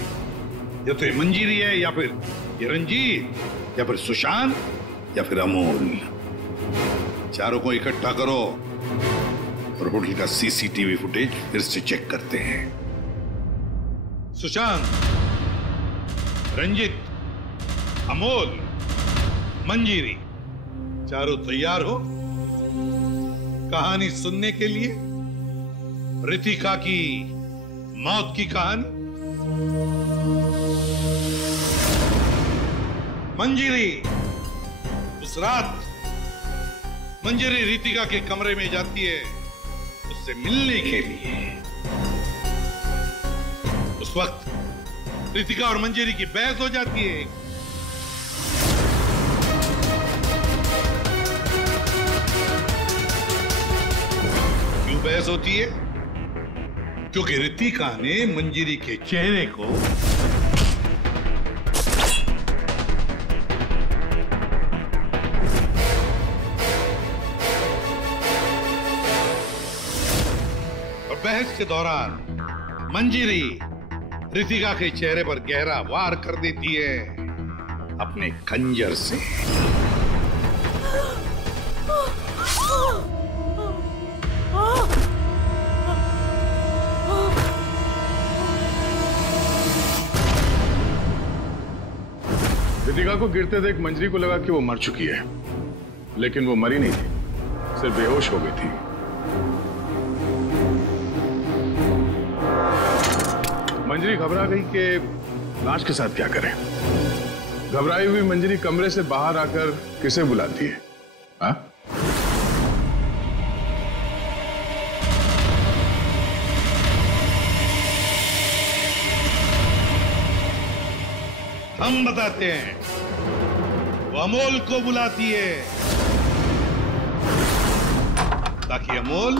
या तो ये मंजीरी है, या फिर ये रंजीत, या फिर सुशांत, या फिर अमोल। चारों को इकट्ठा करो और होटल का सीसीटीवी फुटेज फिर से चेक करते हैं। सुशांत, रंजीत, अमोल, मंजीरी, चारों तैयार हो कहानी सुनने के लिए? रितिका की मौत की कहानी। मंजीरी, उस रात मंजीरी रितिका के कमरे में जाती है उससे मिलने के लिए। उस वक्त रितिका और मंजीरी की बहस हो जाती है। क्यों बहस होती है? क्योंकि रितिका ने मंजीरी के चेहरे को और बहस के दौरान मंजीरी रितिका के चेहरे पर गहरा वार कर देती है अपने खंजर से। रितिका को गिरते देख मंजरी को लगा कि वो मर चुकी है, लेकिन वो मरी नहीं थी, सिर्फ बेहोश हो गई थी। मंजरी घबरा गई कि लाश के साथ क्या करें। घबराई हुई मंजरी कमरे से बाहर आकर किसे बुलाती है? हाँ? हम बताते हैं। वो अमोल को बुलाती है ताकि अमोल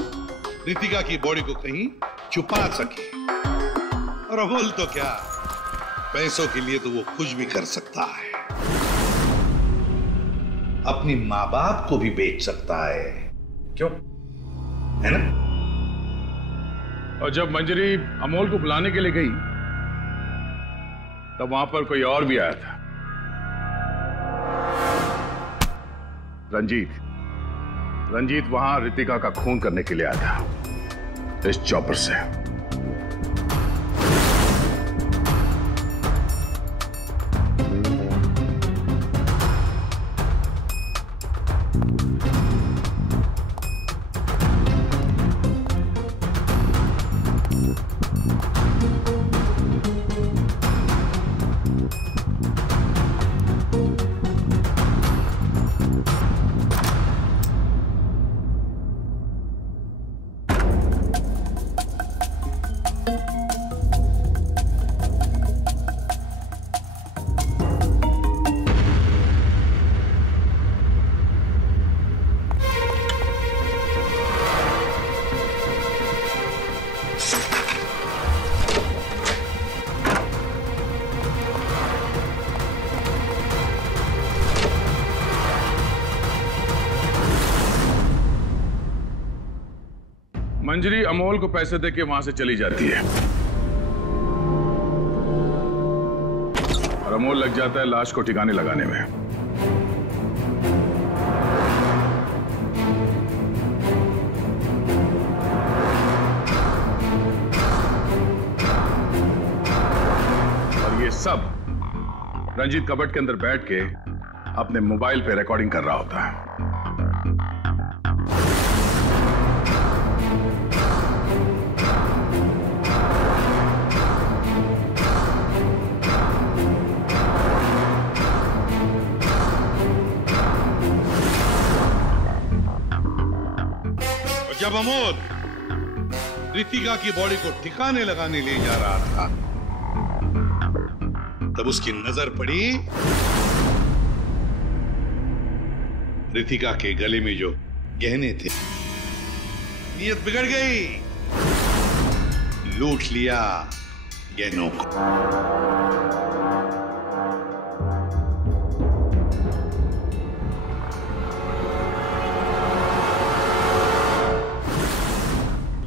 रितिका की बॉडी को कहीं छुपा सके। और अमोल तो क्या, पैसों के लिए तो वो कुछ भी कर सकता है। अपनी माँ बाप को भी बेच सकता है, क्यों? है ना? और जब मंजरी अमोल को बुलाने के लिए गई तब वहां पर कोई और भी आया था। रंजीत वहां रितिका का खून करने के लिए आया था इस चॉपर से। मंजरी अमोल को पैसे देके वहां से चली जाती है और अमोल लग जाता है लाश को ठिकाने लगाने में। और ये सब रंजीत कबर्ड के अंदर बैठ के अपने मोबाइल पे रिकॉर्डिंग कर रहा होता है। जब अमोल रितिका की बॉडी को ठिकाने लगाने ले जा रहा था तब उसकी नजर पड़ी रितिका के गले में जो गहने थे। नीयत बिगड़ गई, लूट लिया गहनों को।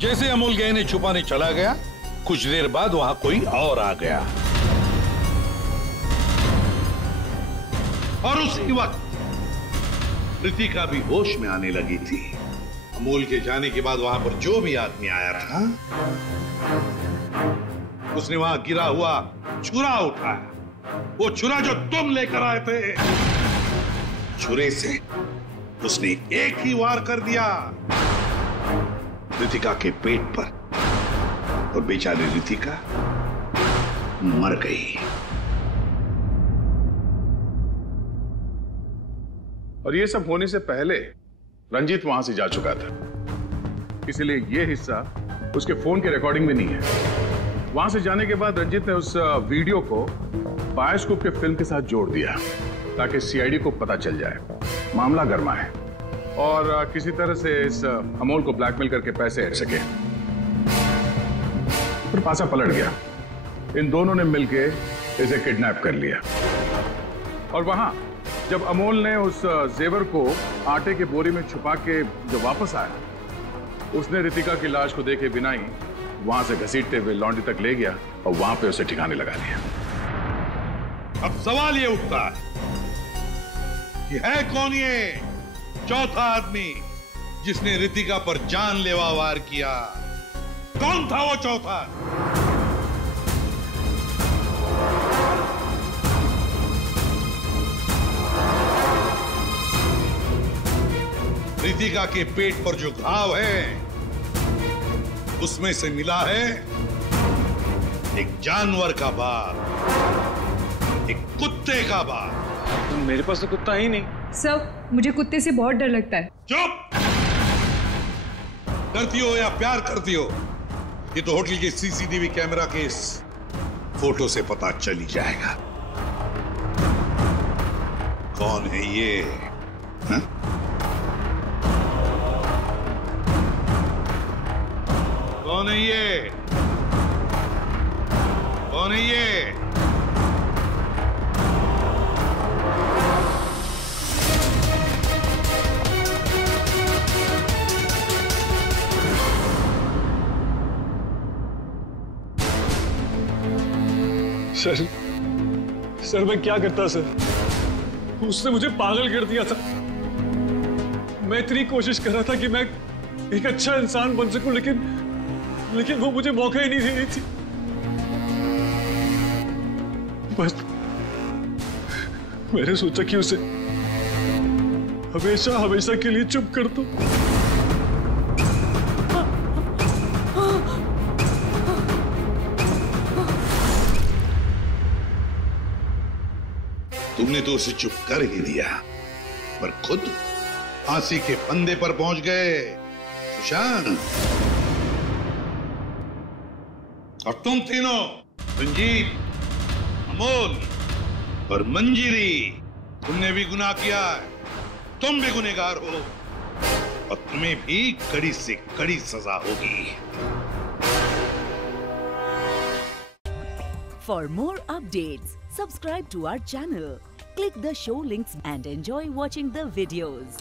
जैसे अमोल गहने छुपाने चला गया, कुछ देर बाद वहां कोई और आ गया और उसी वक्त रितिका भी होश में आने लगी थी। अमोल के जाने के बाद वहां पर जो भी आदमी आया था उसने वहां गिरा हुआ छुरा उठाया। वो छुरा जो तुम लेकर आए थे, छुरे से उसने एक ही वार कर दिया रितिका के पेट पर और बेचारी रितिका मर गई। और ये सब होने से पहले रंजीत वहां से जा चुका था, इसलिए ये हिस्सा उसके फोन के रिकॉर्डिंग में नहीं है। वहां से जाने के बाद रंजीत ने उस वीडियो को बायोस्कोप के फिल्म के साथ जोड़ दिया ताकि सीआईडी को पता चल जाए, मामला गर्मा है और किसी तरह से इस अमोल को ब्लैकमेल करके पैसे हट सके। फिर पासा पलट गया, इन दोनों ने मिलके इसे किडनैप कर लिया। और वहां जब अमोल ने उस जेवर को आटे के बोरी में छुपा के जो वापस आया, उसने रितिका की लाश को देखे बिना ही वहां से घसीटते हुए लॉन्ड्री तक ले गया और वहां पे उसे ठिकाने लगा लिया। अब सवाल ये उठता है कि है कौन ये चौथा आदमी जिसने रितिका पर जानलेवा वार किया? कौन था वो चौथा? रितिका के पेट पर जो घाव है उसमें से मिला है एक जानवर का बाल, एक कुत्ते का बाल। मेरे पास तो कुत्ता ही नहीं। सर, मुझे कुत्ते से बहुत डर लगता है। चुप! डरती हो या प्यार करती हो, ये तो होटल के सीसीटीवी कैमरा के इस फोटो से पता चल ही जाएगा। कौन है ये? हा? कौन है ये? कौन है ये? सर मैं क्या करता सर? उसने मुझे पागल कर दिया था। मैं इतनी कोशिश कर रहा था कि मैं एक अच्छा इंसान बन सकूं, लेकिन वो मुझे मौका ही नहीं दे रही थी। बस मैंने सोचा कि उसे हमेशा हमेशा के लिए चुप कर दो। तुमने तो उसे चुप कर ही दिया, पर खुद फांसी के फंदे पर पहुंच गए सुशांत। और तुम तीनों, रंजीत, अमोल और मंजीरी, तुमने भी गुनाह किया है। तुम भी गुनहगार हो और तुम्हें भी कड़ी से कड़ी सजा होगी। For more updates, subscribe to our channel, click the show links and enjoy watching the videos.